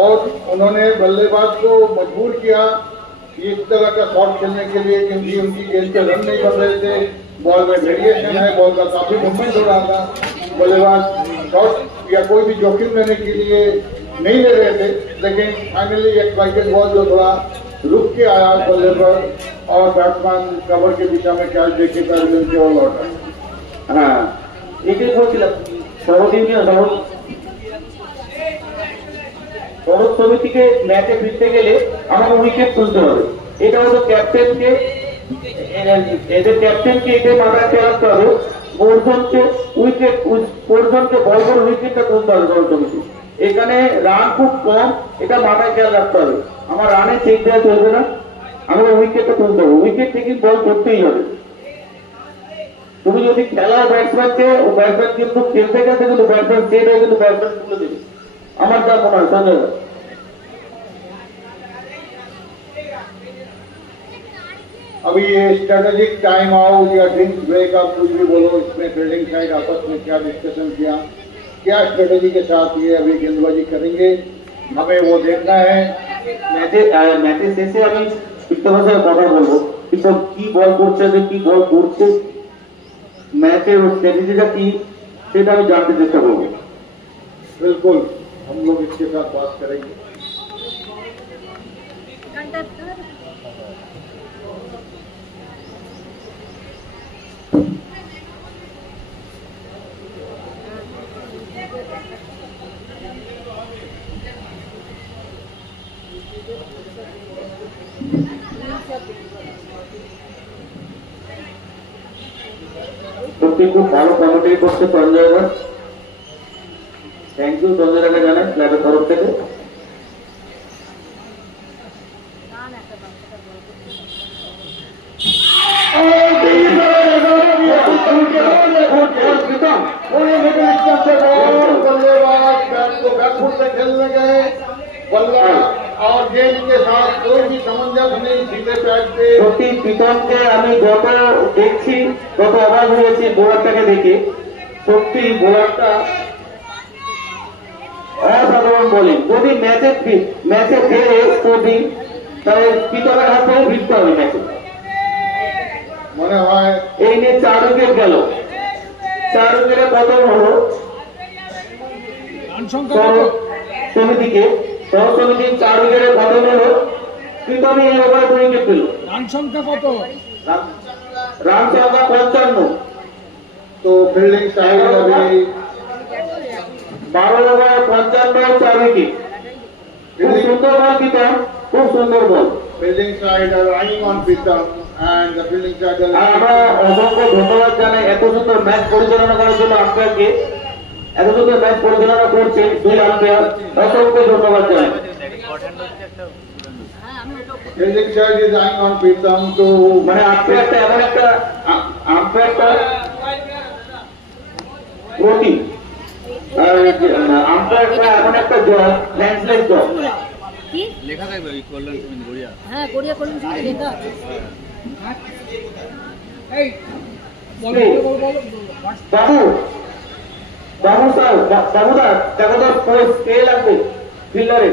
और उन्होंने बल्लेबाज को मजबूर किया इस तरह का शॉट खेलने के लिए, क्योंकि उनकी गेंद पे रन नहीं बन रहे थे, बॉल में वेरिएशन है, बॉल का काफी मूवमेंट हो रहा था, बल्लेबाज शॉट या कोई भी जोखिम लेने के लिए नहीं ले रहे थे। लेकिन फाइनली एक वाइकेट बॉल जो थोड़ा रुक के आया बल्ले पर, और बैट्समैन कवर के दिशा में कैच देके पैविलियन के ऑल आउट। হ্যাঁ, এটাই বলছিলাম শরৎ সমিতিকে ম্যাচে ফিরতে গেলে আমার উইকেট তুলতে হবে। এটা হলো ক্যাপ্টেনকে, এদের ক্যাপ্টেনকে এটাই মাথায় রাখতে হবে, স্পোর্টসকে বল করে উইকেটটা তুলতে হবে শরৎ সমিতি। এখানে রান খুব কম, এটা মাথায় খেয়াল রাখতে হবে। আমার রানে চেক দেওয়া চলবে না, আমাকে উইকেটটা তুলতে হবে, উইকেট টেকিং বল করতেই হবে। তুমি যদি খেলাও ব্যাটসম্যানকে, ও ব্যাটসম্যান কিন্তু খেলতে গেছে কিন্তু ব্যাটসম্যান সেট হয়ে কিন্তু ব্যাটসম্যান তুলে দেবে, আমার যা মনে হয় সঞ্জয়। अभी ये स्ट्रेटेजिक टाइम आउट या ड्रिंक ब्रेक, आप कुछ भी बोलो, इसमें फील्डिंग साइड आपस में क्या डिस्कशन किया, क्या स्ट्रेटेजी के साथ ये अभी गेंदबाजी करेंगे, हमें वो देखना है। ম্যাচে শেষে আমি পিতমের সাথে কথা বলবো, পিতম কি বল করছে, কি বল করছে, ম্যাচের স্ট্র্যাটেজিটা কি, সেটা আমি জানতে চেষ্টা করবো। बिल्कुल, हम लोग इसके साथ बात करेंगे। সত্যি খুব ভালো কমেন্ট্রি করছে সঞ্জয় দা, থ্যাংক ইউ সঞ্জয় দাকে জানাই ক্লাবের তরফ থেকে। खेलने गए बल्ला और गेंद के साथ कोई भी समंजस नहीं, सीधे पैड पे। সত্যি প্রীতমকে আমি গত অবাক হয়েছি বোলারটাকে দেখে। সত্যি বোলারটা অসাধারণ বোলিং। যদি ম্যাচে ফেরে যদি তাহলে প্রীতমের হাতেও ভিড়তে হবে ম্যাচে। মনে হয় এই নিয়ে 4 উইকেট গেল, 4 উইকেটে পতন হলো সমিতিকে। সমিতির 4 উইকেটে পতন হলো, প্রীতমই এর ওভারে 2 উইকেট পেল। রান সংখ্যা কত? রান সংখ্যা 55। तो फील्डिंग साइड अभी 12 ওভার 55 4 উইকেট। খুব সুন্দর বল প্রীতম, খুব সুন্দর ball. Fielding side are running on Pritam end the fielding side. আমরা অসংখ্য ধন্যবাদ জানাই এত সুন্দর ম্যাচ পরিচালনা করার জন্য আম্পায়ারকে। এত সুন্দর ম্যাচ পরিচালনা করছে 2 আম্পায়ার, অসংখ্য ধন্যবাদ জানাই। Fielding side is running on Pritam तो মানে আম্পায়ারটা এমন একটা আম্পায়ারটা প্রতি আম্পায়ারটা এমন একটা জব, ট্রান্সলেট জব। কি লেখা থাকবে ওই কল্যাণ সমিতি গড়িয়া। হ্যাঁ গড়িয়া কলিং সমিতি লেখা আছে। এই বলো বলো বলো বাবু স্যার, বাবুদা দেখো তো পোস্ট কে লাগবে ফিল্ডারে।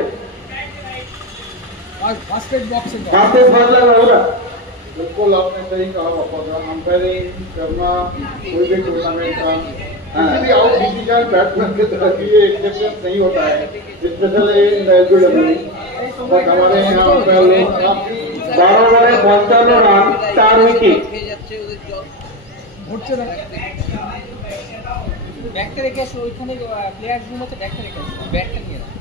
বাস্কেট বক্সে বাস্কেট বদলা বাবুদা। बिल्कुल आपने सही कहा बाबा। अंपायरिंग करना कोई भी टूर्नामेंट का किसी भी आउट डिसीजन बैट्समैन के तरफ ये एक्सेप्शन नहीं होता है, specially in the LBW. But हमारे यहाँ अंपायर लोग काफी 12 ওভারে 55 রান 4 উইকেট। ঘুরছে না। ব্যাটটা রেখে আসো, ওইখানে প্লেয়ার্স রুম আছে, ব্যাটটা রেখে আসো, ব্যাটটা নিয়ে নাও।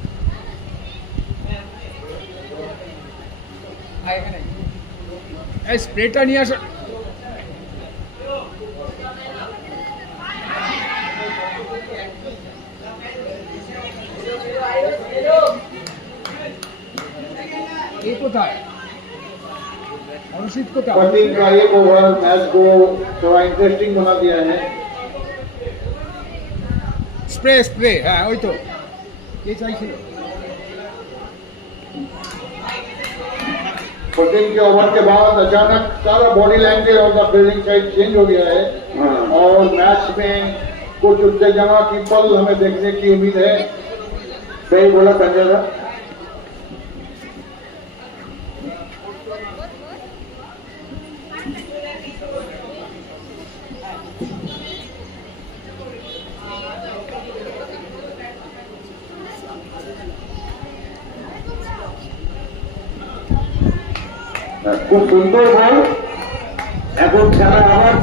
এখানে এই স্প্রেটা নিয়ে আসো। এই কোথায় অনুষ্ঠিত কোথায়? बटिंग का एक ओवर मैच को थोड़ा इंटरेस्टिंग बना दिया है। স্প্রে স্প্রে, হ্যাঁ ওই তো এই চাইছিল। बटिंग के ओवर के बाद अचानक सारा बॉडी लैंग्वेज और द फील्डिंग साइड चेंज हो गया है और मैच में कुछ उत्तेजना की पल हमें देखने की उम्मीद है। सही बोला संजय दा। খুব সুন্দর বল। এখন খেলা আবার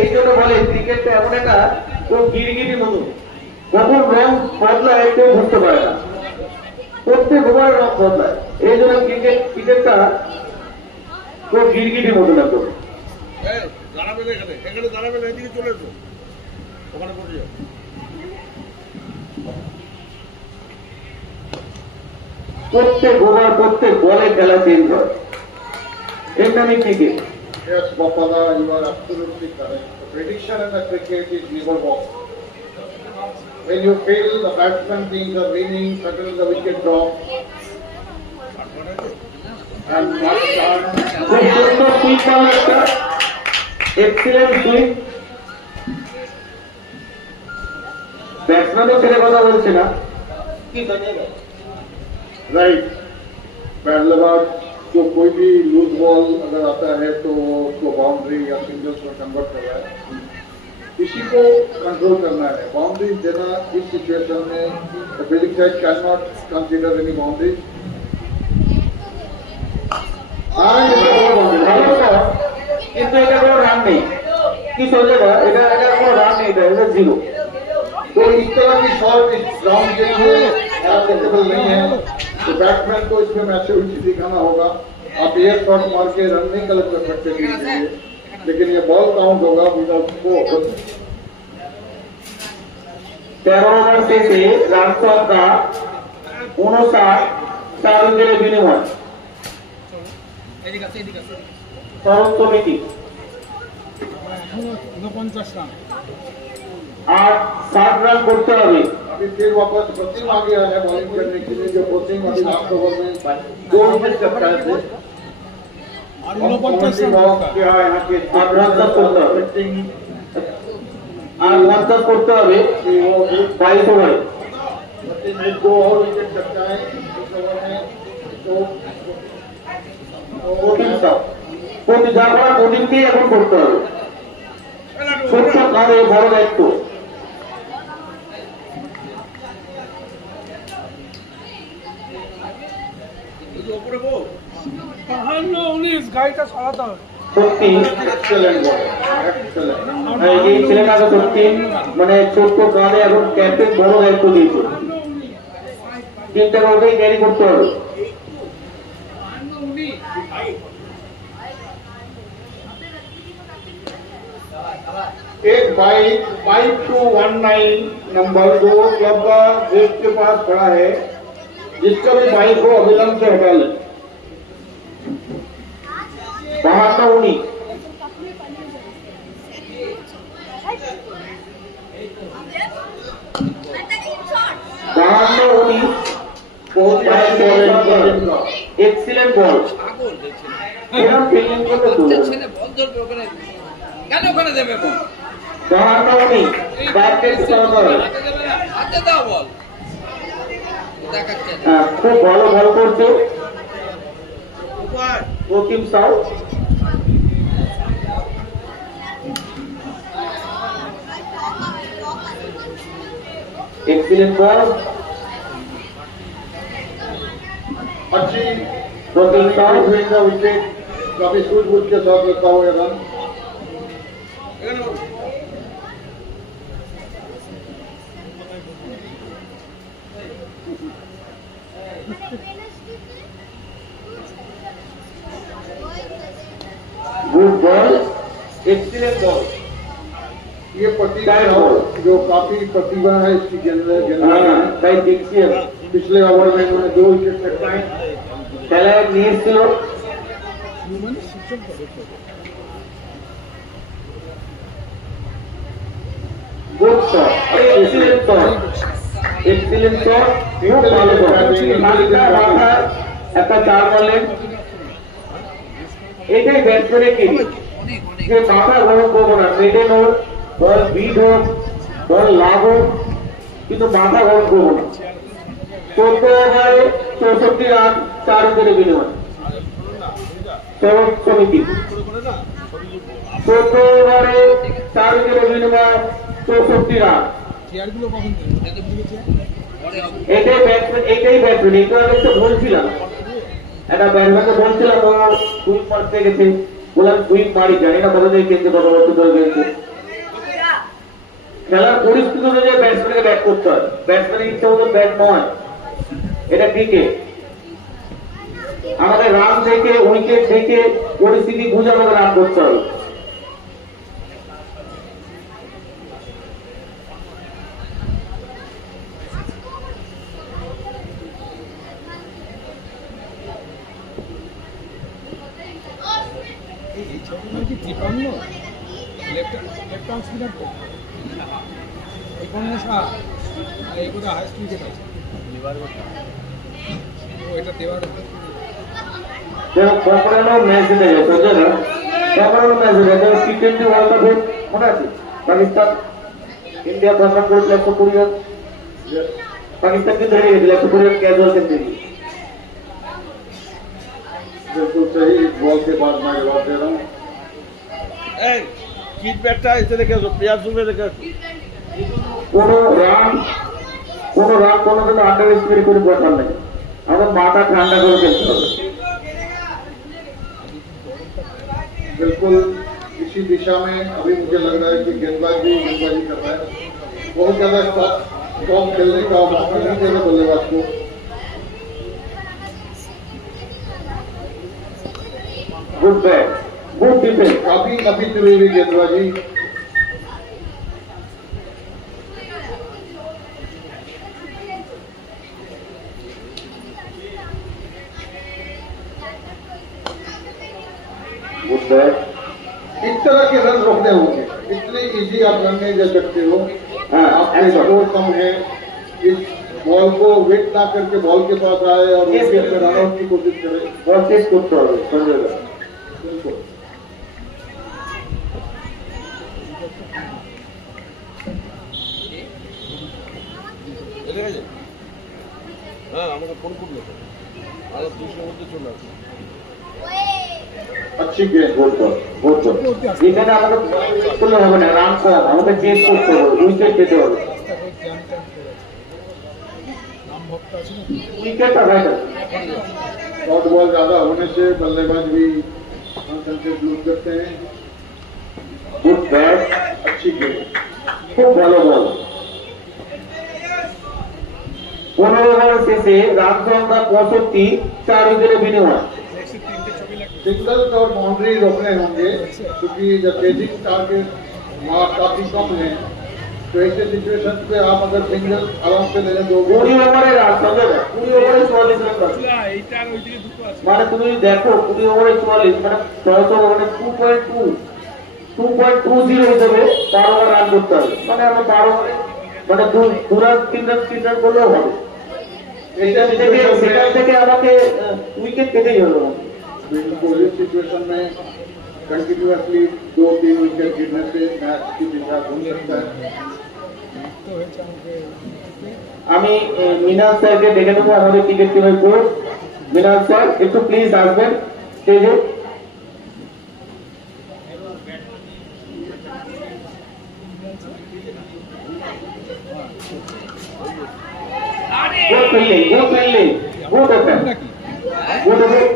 এই জন্য বলে ক্রিকেটটা এমন একটা খুব গিরগিরি মতো, কখন রং বদলায় কেউ বুঝতে পারে না, প্রত্যেক ওভারে রং বদলায়। এই জন্য ক্রিকেটটা খুব গিরগিরি মতো লাগতো। প্রত্যেক ওভার প্রত্যেক বলে খেলা চেঞ্জ হয়, এর নামে cricket. Yes, Bapala, you are absolutely correct. The prediction in the cricket is never wrong. When you feel the batsman teams are winning, suddenly the wicket drop. And not done. খুব সুন্দর sweep মারল একটা, excellent sweep. ব্যাটসম্যানও ছেড়ে কথা বলছে না। Right. बल्लेबाज को कोई भी लूज बॉल अगर आता है तो उसको बाउंड्री या सिंगल्स में कन्वर्ट कर रहा है। इसी को कंट्रोल करना है। बाउंड्री देना इस सिचुएशन में fielding side can not consider any boundary. কিন্তু এটা কোনো রান নেই। কি সোজা এটা কোনো রান নেই, এটা 0। तो इस तरह की शॉट इस ग्राउंड के लिए एक्सेप्टेबल नहीं है। तो बैट्समैन को इसमें मैच्योरिटी दिखाना होगा। आप ये शॉट मार के रन नहीं कलेक्ट कर सकते टीम के लिए, लेकिन ये बॉल काउंट होगा विदाउट स्कोर। 13 ओवर শেষে রান সংখ্যা 59, 4 উইকেটের বিনিময়। শরৎ সমিতি আর 7 রান করতে হবে। अभी फिर वापस वसीम आ गया है बॉलिंग करने के लिए, जो वसीम अभी लास्ट ओवर में 2 विकेट चटकाए थे। और 49 क्या यहाँ के 8 রান করতে হবে, আর 50 করতে হবে 22 ওভারে। वसीम ने 2 और विकेट चटकाए इस ओवर में। तो প্রতি যা করা প্রতিকেই এখন করতে হবে। ছোট্ট কারো বড় দায়িত্ব। সত্যি एक्सेलेंट बॉल, एक्सेलेंट। এই ছেলেটাকে সত্যি মানে ছোট্ট কারণে এখন ক্যাপ্টেন বড় দায়িত্ব দিয়েছে। টিমটাকে ওটাই ক্যারি করতে হবে। एक बाइक 5219 नंबर 2 क्लब का गेट के पास खड़ा है, जिसका भी बाइक हो अविलंब से हटा ले। 52-19 एक्सीलेंट बॉल। এরকম ফিল্ডিং করতে তো ছেলে বল ধরবে ওখানে, কেন ওখানে দেবে বল? 52-19 ব্যাটে সামনে হাতে দাও বল, দেখাচ্ছে খুব ভালো বল করছে রকিম সাউ। एक्सीलेंट बॉल, अच्छी रकिम साउ। विकेट काफी सूझबूझ के साथ लगता हुआ run. Good ball, excellent ball. ये प्रतिभा जो काफी प्रतिभा है इसकी गेंद তাই দেখছি पिछले ओवर में इन्होंने 2 विकेट चटकाए। খেলায় নিয়েছিল good shot, excellent shot, excellent shot, খুব ভালো শট। মালিকা মাথা একটা 4 মারলেন। এটাই ব্যাটসম্যানের কি যে মাথা গরম করবো না, মিডল হোক, বল বিট হোক, বল লাভ হোক, কিন্তু মাথা গরম করবো না। 14 ওভারে 64 রান, 4 উইকেটের বিনিময়। শরৎ সমিতি 14 ওভারে 4 উইকেটের বিনিময় 64 রান। এটাই ব্যাটসম্যান, এটা একটা বলছিলাম, একটা ব্যাটসম্যানকে বলছিলাম ও সুইপ মারতে গেছে, বললাম সুইপ মারি, জানি না কতদিন খেলতে, কত বছর ধরে খেলছে। খেলার পরিস্থিতি অনুযায়ী ব্যাটসম্যানকে ব্যাট করতে হয়, ব্যাটসম্যানের ইচ্ছা মতো ব্যাট নয়, এটা ক্রিকেট। আমাদের রান দেখে, উইকেট দেখে, পরিস্থিতি বুঝে আমাদের রান করতে হবে। কখনো ম্যাচ জিতে গেছে, কখনো ম্যাচ জিতে গেছে। টি20 ওয়ার্ল্ড কাপে মনে আছে পাকিস্তান ইন্ডিয়া ভাষণ করেছিল 120 রান, পাকিস্তানকে ধরে গেছিল 120 রান ক্যাজুয়াল সেঞ্চুরি। बिल्कुल सही। इस बॉल के बाद मैं जवाब दे रहा हूँ। किट बैठता है इसे देखे प्रयास में देखे কোনো রান কোনোদিন আন্ডার এস্টিমেট করে বসার নেই, আমাদের মাথা ঠান্ডা করে খেলতে হবে। बिल्कुल इसी दिशा में अभी मुझे लग रहा है कि गेंदबाज भी गेंदबाजी कर रहा है। बहुत ज्यादा स्टॉप खेलने का मौका नहीं देना बल्लेबाज को। Good bat, good defence. काफी काफी चली हुई गेंदबाजी। Good bat. इस तरह के रन रोकने होंगे, इतने इजी आप रन नहीं दे सकते हो। आपके स्कोर कम है, इस बॉल को वेट ना करके बॉल के पास आए और विकेट पे रन आउट की कोशिश करें। बॉल चेस करते হবে সঞ্জয়দা। बिल्कुल হ্যাঁ আমাকে ফোন করলো তো আর 200 মধ্যে চলে আসবে। अच्छी गेंद। Good ball, good ball. এখানে আমাদের করলে হবে না, রান কম, আমাদের চেস করতে হবে, উইকেট পেতে হবে। उइकेट का भाई शॉर्ट बॉल ज्यादा होने से बल्लेबाज भी कंसंट्रेट लूज करते हैं। गुड बैट, अच्छी गेंद। खूब ভালো বল। 15 ওভার শেষে রান সংখ্যা 65, 4 উইকেটের বিনিময়ে। सिंगल्स और बाउंड्री रोकने होंगे क्योंकि जब चेजिंग टारगेट मार्क काफी कम है तो ऐसे सिचुएशन पे आप अगर सिंगल आराम से लेने दोगे। 20 ওভারে রান সঞ্জয়, 20 ওভারে 44 রান আছে। মানে তুমি দেখো 20 ওভারে 44 মানে 600 মানে 2.20 হিসেবে 12 ওভার রান করতে হবে। মানে আমরা 12 ওভারে মানে 2 রান 3 রান করলেও হবে। সেখান থেকে আমাকে উইকেট পেতেই হবে। बिल्कुल इस सिचुएशन में कंटिन्यूअसली 2-3 विकेट गिरने से मैच की दिशा घूम सकता है। আমি মিনাল স্যারকে ডেকে নেবো, আমাদের ক্রিকেট টিমের কোচ মিনাল স্যার, একটু প্লিজ আসবেন স্টেজে। Good fielding, good fielding, good open, good open.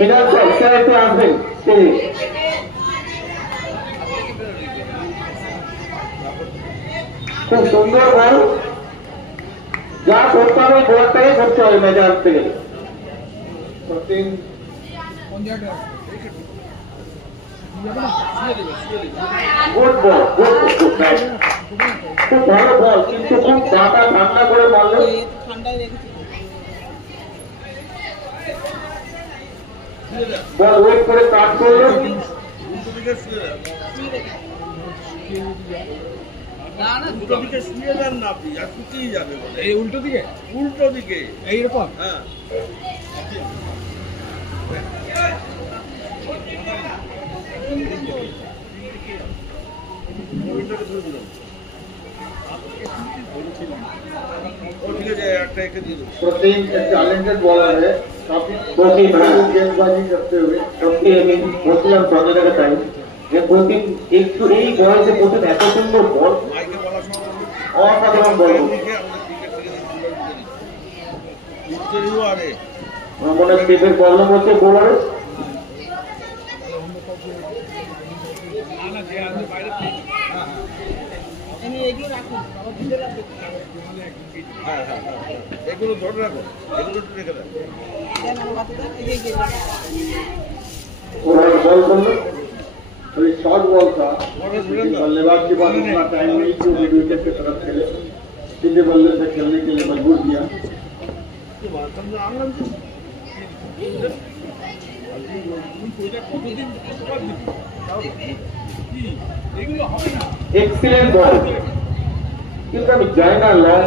মিনাল স্যার, স্যার একটু আসবেন স্টেজে। খুব সুন্দর বল, যা করতে হবে বলটাকে করতে হবে ম্যাচে আসতে গেলে। গুড বল, গুড ব্যাট, খুব ভালো বল, কিন্তু খুব মাথা ঠান্ডা করে মারলো। বল ওয়েট করে কাট করলো। উল্টো দিকে শুয়ে যান না আপনি, আর শুকিয়ে যাবে। এই উল্টো দিকে, উল্টো দিকে এইরকম। হ্যাঁ प्रोटीन एक टैलेंटेड बॉलर है, काफी गेंदबाजी करते हुए। সত্যি আমি বলছিলাম সঞ্জয়দাকে তাই যে প্রতিম একটু এই বয়সে প্রতিম এত সুন্দর বল, অসাধারণ বল। আমার মনে হয় স্টেপের প্রবলেম হচ্ছে বোলারের। এগুলো ধরে রাখো, এগুলো একটু রেখে দেন। बॉल करलो तो ये शॉर्ट बॉल था, बल्लेबाज के पास इतना टाइम नहीं कि वो विकेट की तरफ खेले, सीधे बल्ले से खेलने के लिए मजबूर किया। এক্সিলেন্ট বল, কিন্তু আমি জানি না লং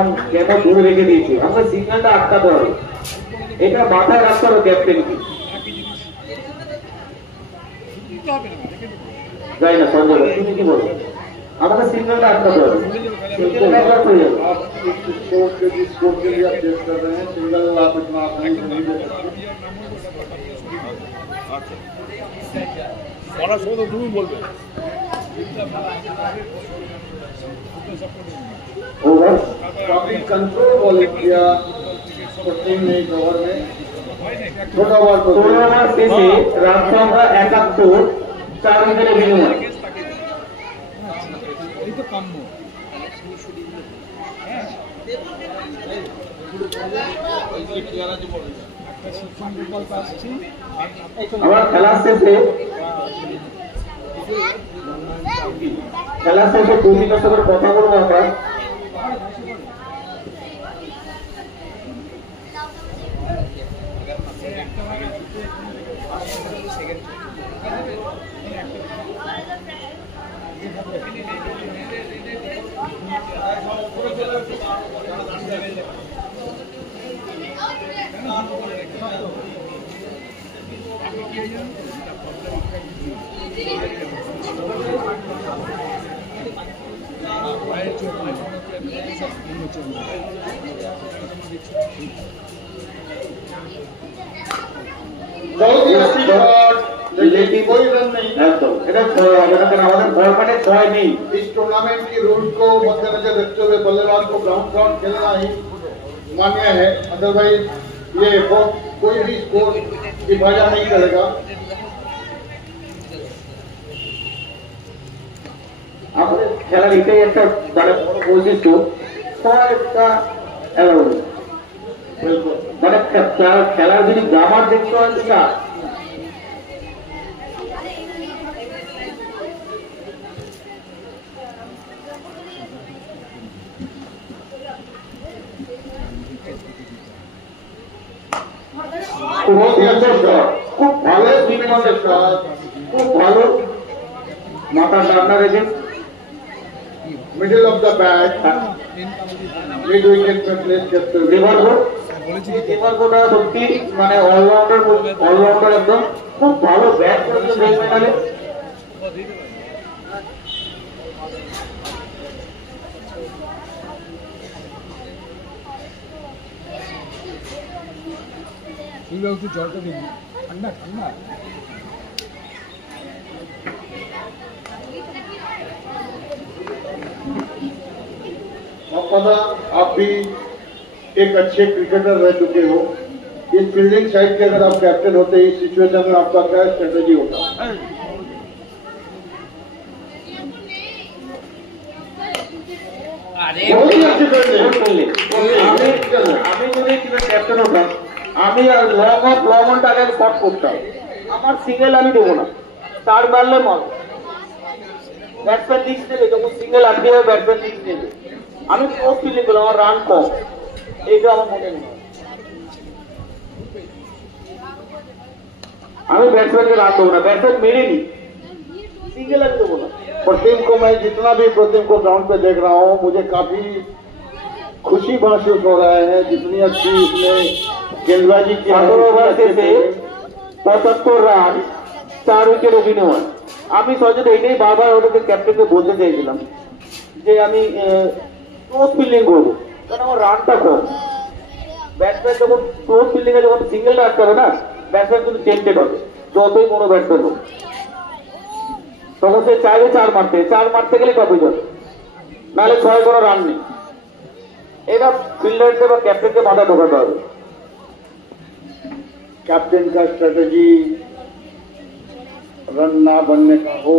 অন কেন দূরে রেখে দিয়েছি। আমরা সিগন্যালটা আটকাতে হবে, এটা মাথায় রাখতে হবে ক্যাপ্টেনকে। যাই না সঞ্জয়, তুমি কি বলো? আমাদের সিগন্যালটা আটকাতে হবে, आप जिस स्कोर के लिए आप चेस कर रहे हैं, सिंगल आप इतना आसानी से नहीं दे सकते। পড়ার সময় তো তুমি বলবে। ওভার काफी कंट्रोल बॉलिंग किया प्रोटीन ने इस ओवर में। छोटा बॉल 16 ওভার শেষে রান সংখ্যা 71, 4 উইকেটের বিনিময়ে। এই তো কাম্য। আমার খেলা শেষে 2 মিনিটের সাথে কথা বলবো আমরা। बहुत ही अच्छी शॉट, लेकिन कोई रन नहीं। একদম এটা আমাদের বল মানে ছয় নেই। इस टूर्नामेंट की रूल को मद्देनजर रखते हुए बल्लेबाज को ग्राउंड शॉट खेलना ही मान्य है, अदरवाइज ये कोई भी स्कोर विभाजन नहीं करेगा। আমাদের খেলার এটাই একটা মানে বড় বৈশিষ্ট্য, একটা মানে খেলার যদি গ্রামার দেখতে হয় সেটা बहुत ही अच्छा शॉट, खूब भालो विनिमय शॉट, খুব ভালো মাথা সামনে রেখে middle of the bat, mid wicket में प्लेस करते हुए লিভারপুলটা সত্যি মানে অলরাউন্ডার একদম খুব ভালো ব্যাট করেছে এই ফাইনালে। জলটা দিবি ঠান্ডা ঠান্ডা। पता आप भी एक अच्छे क्रिकेटर रह चुके हो, इस फील्डिंग साइड के अगर आप कैप्टन होते इस सिचुएशन में आपका क्या स्ट्रेटेजी होता? बहुत ही अच्छी फील्डिंग। আমি যদি টিমের ক্যাপ্টেন হতাম আমি আর লং অনটা আগে শট করতাম, আমার সিঙ্গেল আমি দেবো না, তার মারলে মারব। ব্যাটসম্যান রিস্ক নেবে, যখন সিঙ্গেল আটকে যাবে ব্যাটসম্যান রিস্ক নেবে। আমি পোস্ট ফিল্ডিং করলাম, আমার রান কম, এইটা আমার মনে নেই। আমি ব্যাটসম্যানকে রান দেবো না, ব্যাটসম্যান মেরে নি, सिंगल अभी तो बोला। प्रतिम को मैं जितना भी प्रतिम को ग्राउंड पे देख रहा हूँ मुझे काफी खुशी महसूस हो रहा है, जितनी अच्छी इसने गेंदबाजी की। 18 ओवर से 75 রান 4 উইকেট অভিনয়। আমি সহজে এইটাই বারবার ওদেরকে ক্যাপ্টেনকে বলতে চাইছিলাম যে আমি ক্লোজ ফিল্ডিং করবো, কারণ আমার রানটা কম। ব্যাটসম্যান যখন ক্লোজ ফিল্ডিং এ যখন সিঙ্গেলটা আটকে হবে না, ব্যাটসম্যান কিন্তু টেম্পটেড হবে, যতই বড় ব্যাটসম্যান হোক। তখন সে চাইবে 4 মারতে, 4 মারতে গেলে টপে যাবে, নাহলে 6 কোনো রান নেই। এটা ফিল্ডারকে বা ক্যাপ্টেনকে মাথা ঢোকাতে হবে। कैप्टन का स्ट्रेटेजी रन ना बनने का हो,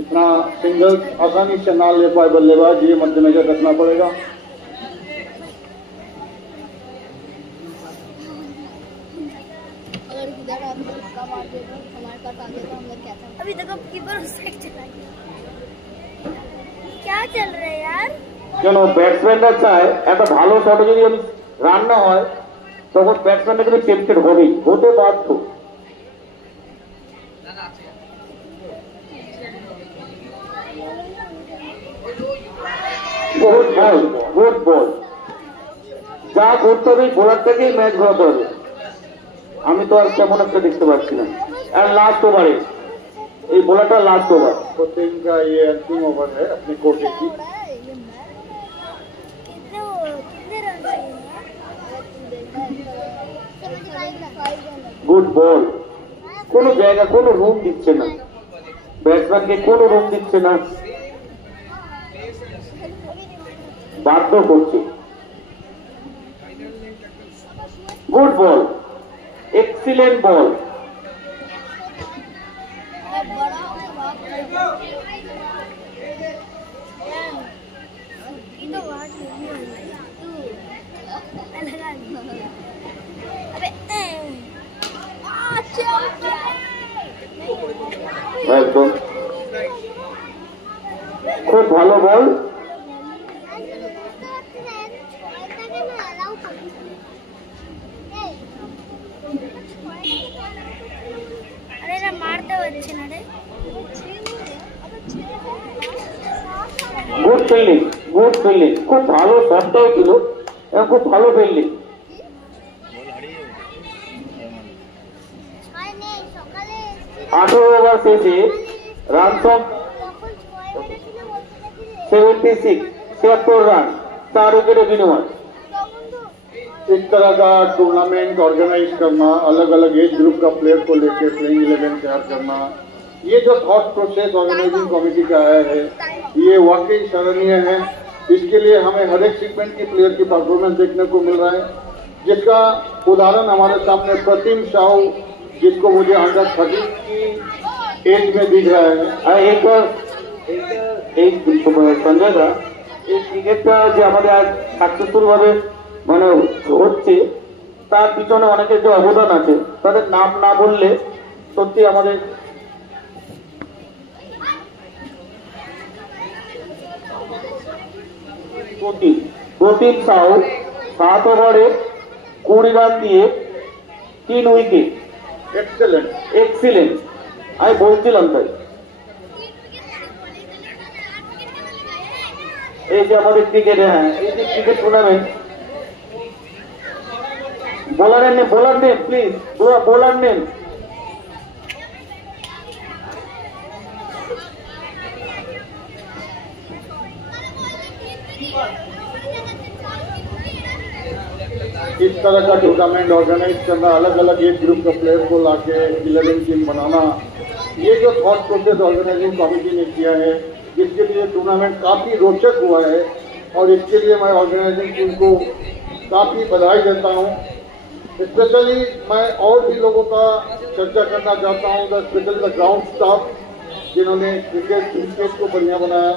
इतना सिंगल आसानी से ना ले पाए बल्लेबाज, ये मद्देनजर रखना पड़ेगा। अगर इधर आप छक्का मार दे तो हमारे पास आ गया तो हम लोग क्या था। अभी तक कीपर उस साइड चला गया। क्या चल रहा है यार? কেন ব্যাটসম্যানরা চায় একটা ভালো শটে যদি আমি রান না হয় তখন ব্যাটসম্যানরা কিন্তু টেম্পটেড হবেই, হতে বাধ্য। Good ball, good ball. যা করতে হবে বোলারটাকেই ম্যাচ ঘোরাতে হবে। আমি তো আর কেমন একটা দেখতে পাচ্ছি না। আর লাস্ট ওভারে এই বোলারটা লাস্ট ওভার। प्रतिम का ये अंतिम ओवर है अपने कोटे की। कितने रन चाहिए? Good ball. কোনো জায়গা কোনো রুম দিচ্ছে না, ব্যাটসম্যানকে কোনো রুম দিচ্ছে না, বাধ্য করছে। গুড বল, এক্সিলেন্ট বল। একদম খুব ভালো বল। গুড ফিল্ডিং, গুড ফিল্ডিং, খুব ভালো শটটাও ছিল এবং খুব ভালো ফিল্ডিং। 18 ওভার শেষে রান সম 76, 76 রাन, 4 विकेट विनिमय। इस तरह का टूर्नामेंट ऑर्गेनाइज करना, अलग अलग एज ग्रुप का प्लेयर को लेकर प्लेइंग 11 तैयार करना, ये जो थॉट प्रोसेस ऑर्गेनाइजिंग कमेटी का आया है ये वाकई सराहनीय है। इसके लिए हमें हर एक सेगमेंट की प्लेयर की परफॉर्मेंस देखने को मिल रहा है, जिसका उदाहरण हमारे सामने प्रतिम साहू, जिसको मुझे अंडर 30 की एज में दिख रहा है। एक बार संजय दा এই ক্রিকেটটা যে আমাদের আজ সাকসেসফুল ভাবে মানে হচ্ছে তার পিছনে অনেকের যে অবদান আছে তাদের নাম না বললে সত্যি আমাদের প্রতিম সাউ 7 ওভারে 20 রান দিয়ে 3 উইকেট। এক্সেলেন্ট, এক্সিলেন্ট, আমি বলছিলাম তাই। এই যে আমাদের ক্রিকেট, হ্যাঁ এই যে ক্রিকেট টুর্নামেন্ট, বোলারের name, bowler name please, bowler name. इस तरह का टूर्नामेंट ऑर्गेनाइज करना, अलग अलग एज ग्रुप के प्लेयर को लाके 11 टीम बनाना, ये जो थॉट प्रोसेस ऑर्गेनाइजिंग कमेटी ने किया है, इसके लिए टूर्नामेंट काफी रोचक हुआ है और इसके लिए मैं ऑर्गेनाइजिंग टीम को काफी बधाई देता हूँ। स्पेशली मैं और भी लोगों का चर्चा करना चाहता हूँ, स्पेशली द ग्राउंड स्टाफ जिन्होंने क्रिकेट को बढ़िया बनाया।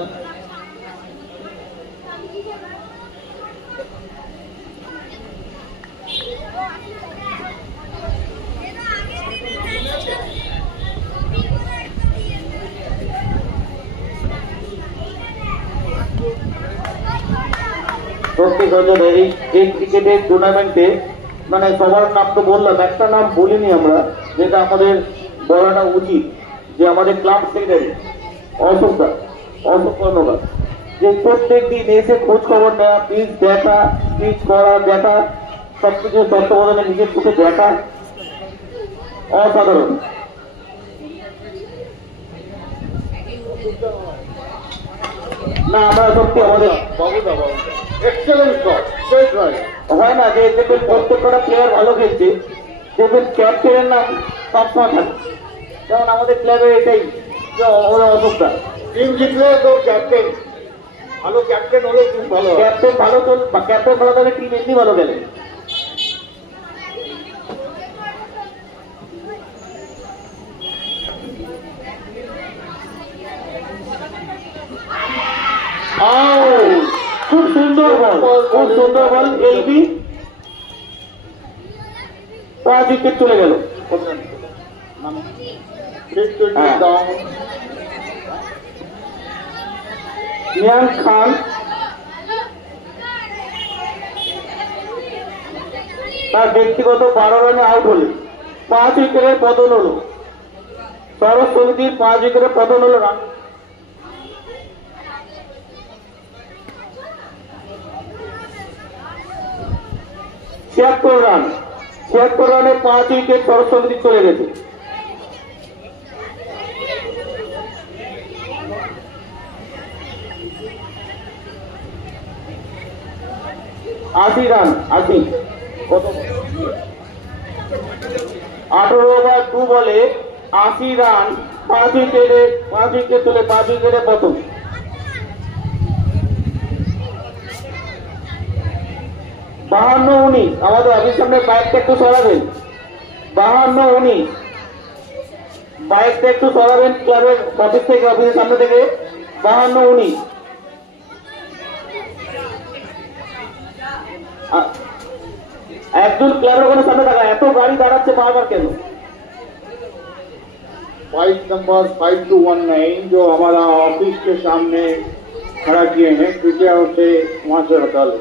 সত্যি সঞ্জয় এই ক্রিকেটের টুর্নামেন্টে মানে সবার নাম তো বললাম, একটা নাম বলিনি আমরা, যেটা আমাদের বলাটা উচিত, যে আমাদের ক্লাব সেক্রেটারি অশোক ধন্যবাদ, যে প্রত্যেক দিন এসে খোঁজ খবর নেওয়া, পিচ দেখা, পিচ করা, দেখা, সবকিছু তত্ত্বাবধানে নিজের চোখে দেখা, অসাধারণ। না আমরা সত্যি আমাদের হয় না যে দেখবেন প্রত্যেকটা প্লেয়ার ভালো খেলছে, দেখবেন ক্যাপ্টেনের নাম সবসময় থাকে, যেমন আমাদের ক্লাবের এটাই অসুবিধা, টিম জিতলে তো ক্যাপ্টেন ভালো, ক্যাপ্টেন হলে টিম ভালো, ক্যাপ্টেন ভালো চল, ক্যাপ্টেন ভালো থাকলে টিম এমনি ভালো খেলে। খুব সুন্দর বল, খুব সুন্দর বল, এলবি 5 উইকেট চলে গেল। নিয়াম খান তার ব্যক্তিগত 12 রানে আউট হলে 5 উইকেটের পতন হলো, সরস সমিতির 5 উইকেটের পতন হলো। রান 76 রান, 76 রানে 5 উইকেট সরস সমিতি চলে গেছে। রান 80, কত 18 ওভার 2 বলে 80 রান, 5 উইকেট চলে, 5 উইকেটে প্রথম। বাহান্ন 19, আমাদের অফিস সামনে বাইকটা একটু সরাবেন, 52-19, বাইকটা একটু সরাবেন ক্লাবের অফিস থেকে, অফিসের সামনে থেকে। 52-19, একজন ক্লাবের ওখানে সামনে থাকা, এত গাড়ি দাঁড়াচ্ছে বারবার কেন? फाइट नंबर 5219 जो हमारा ऑफिस के सामने खड़ा किए हैं, कृपया उसे वहां से हटा ले।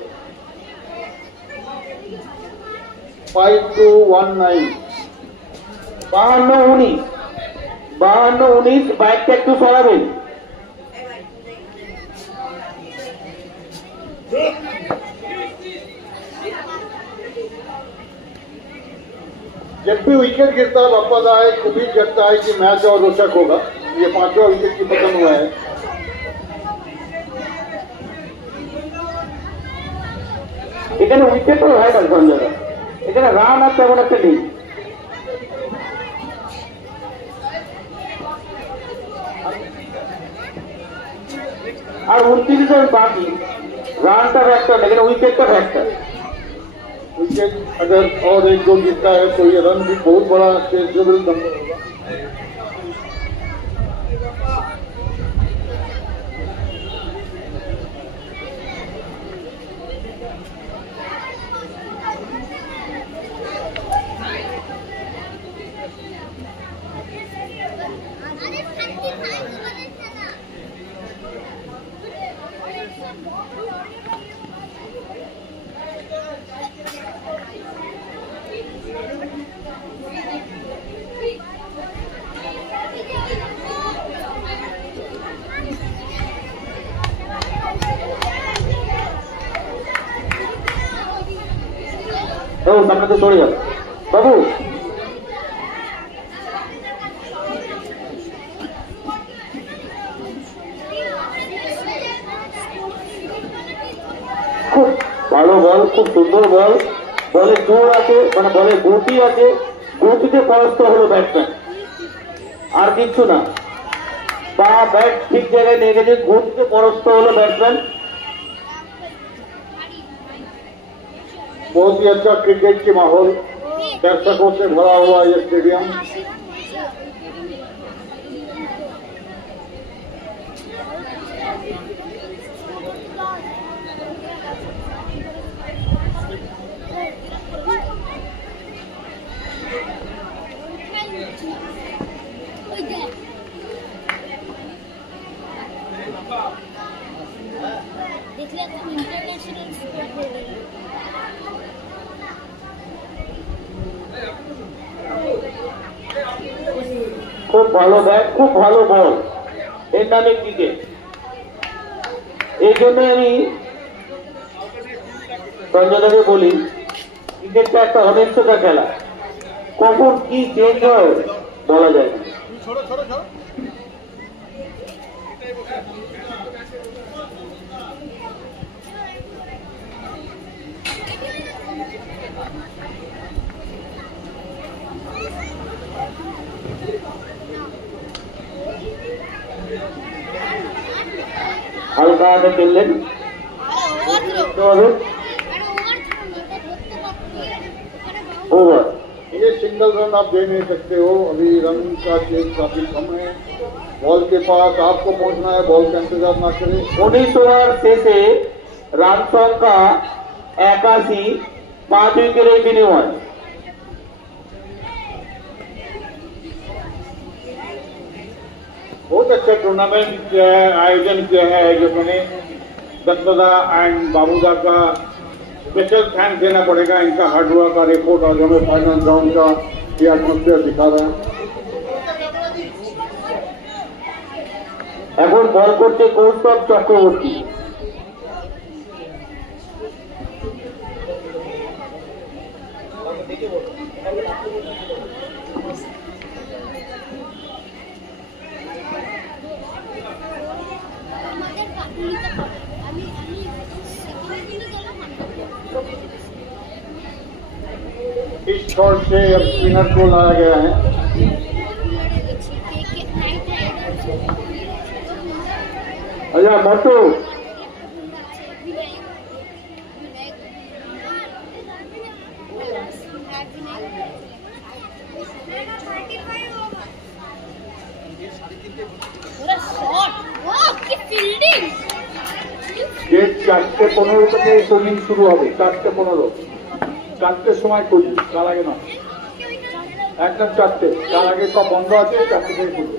5219 5219 বাইকটা একটু সরাবেন। जब भी विकेट गिरता है वापस आए, उम्मीद करता है कि मैच और रोचक होगा। ये 5वां विकेट की पतन हुआ है। এখানে উইকেট হয় না সঞ্জয়, এখানে রান আর তেমন একটা নেই। আর 29 রান বাকি, রানটা ফ্যাক্টর, लेकिन विकेट का फैक्टर। विकेट अगर और एक दो गिरता है तो ये रन भी बहुत बड़ा चेंजेबल नंबर होगा। সামনে তো সরে যাবে বাবু। খুব ভালো বল, খুব সুন্দর বল, বলে জোর আছে, মানে বলে গতি আছে, গতিতে পরাস্ত হলো ব্যাটসম্যান, আর কিচ্ছু না। বা ব্যাট ঠিক জায়গায় নিয়ে গেছে, গতিতে পরাস্ত হলো ব্যাটসম্যান। बहुत ही अच्छा क्रिकेट की माहौल, दर्शकों से भरा हुआ ये स्टेडियम। খুব ভালো ব্যাট, খুব ভালো বল, এর নামে ক্রিকেট। এই জন্য আমি সঞ্জয়দাকে বলি, ক্রিকেটটা একটা অনিশ্চয়তা খেলা, কখন কি চেঞ্জ হয় বলা যায় না। হালকা হাতে খেললেন, ओवर। ये सिंगल रन आप दे नहीं सकते हो, अभी रन का चेज काफी कम है। बॉल के पास आपको पहुंचना है, बॉल का इंतजार ना करें। 19 ओवर শেষে রান সংখ্যা 81, 5 উইকেটের বিনিময়। बहुत अच्छा टूर्नामेंट किया है, आयोजन किया है आयोजकों ने। दत्तदा एंड बाबूदा का स्पेशल थैंक्स देना पड़ेगा, इनका हार्डवर्क और एफोर्ट आज हमें फाइनल राउंड का ये एटमॉस्फेयर दिखा रहा है। এখন বল করতে কৌস্তব চক্রবর্তী। इस शॉट से अब स्पिनर को लाया गया है। अच्छा मोटू ডেট 4:15 থেকে শুটিং শুরু হবে, 4:15, 4টের সময় করছি, তার আগে না। একদম 4টে, তার আগে সব বন্ধ আছে, 4টে থেকে খুলবে।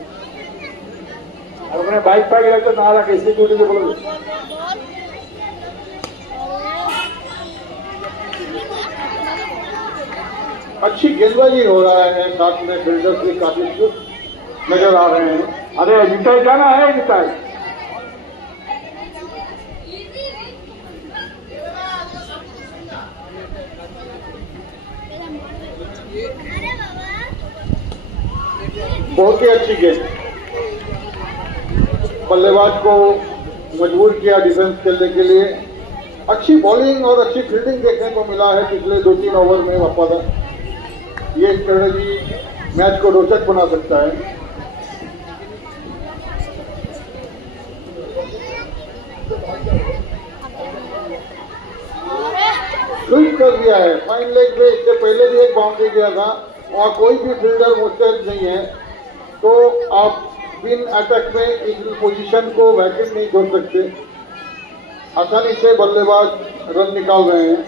আর ওখানে বাইক ফাইক রাখতে না রাখে, সিকিউরিটিকে বলে দেবে। अच्छी गेंदबाजी हो रहा है, साथ में फील्डर्स भी काफी चुस्त नजर आ रहे हैं। अरे निकाय जाना है, निकाय बहुत ही अच्छी गेंद, बल्लेबाज को मजबूर किया डिफेंस खेलने के लिए। अच्छी बॉलिंग और अच्छी फील्डिंग देखने को मिला है पिछले 2-3 ओवर में वफादार। ये स्ट्रेटजी मैच को रोचक बना सकता है। स्वीप कर दिया है फाइन लेग पे। इससे पहले भी एक बाउंड्री गया था, वहां कोई भी फील्डर मुस्तैद नहीं है, तो आप स्पिन अटैक में इस पोजीशन को वैकेंट नहीं छोड़ सकते। आसानी से बल्लेबाज रन निकाल रहे हैं।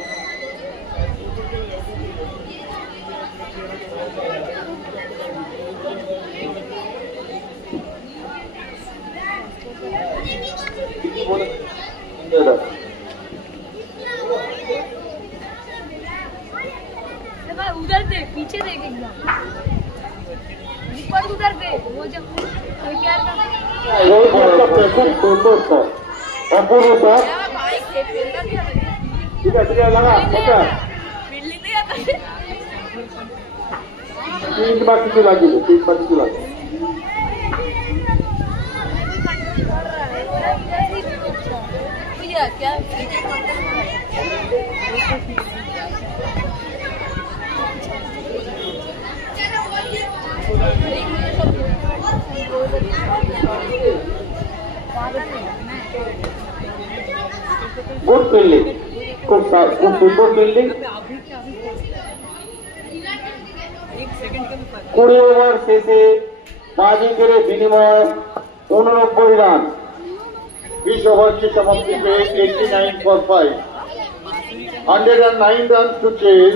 उधर देख, पीछे देख, एकदम ऊपर उधर देख, वो जब क्या अपूर्व सर, ठीक है लगा अच्छा तीन बार किसी लगी, क्या गुड फील्डिंग, खूब सुंदर फील्डिंग। 20 ओवर शेषे 5 উইকেটের বিনিময়ে 89 রান। 20 ओवर की समाप्ति पे 89 for 5, 109 रन टू चेज।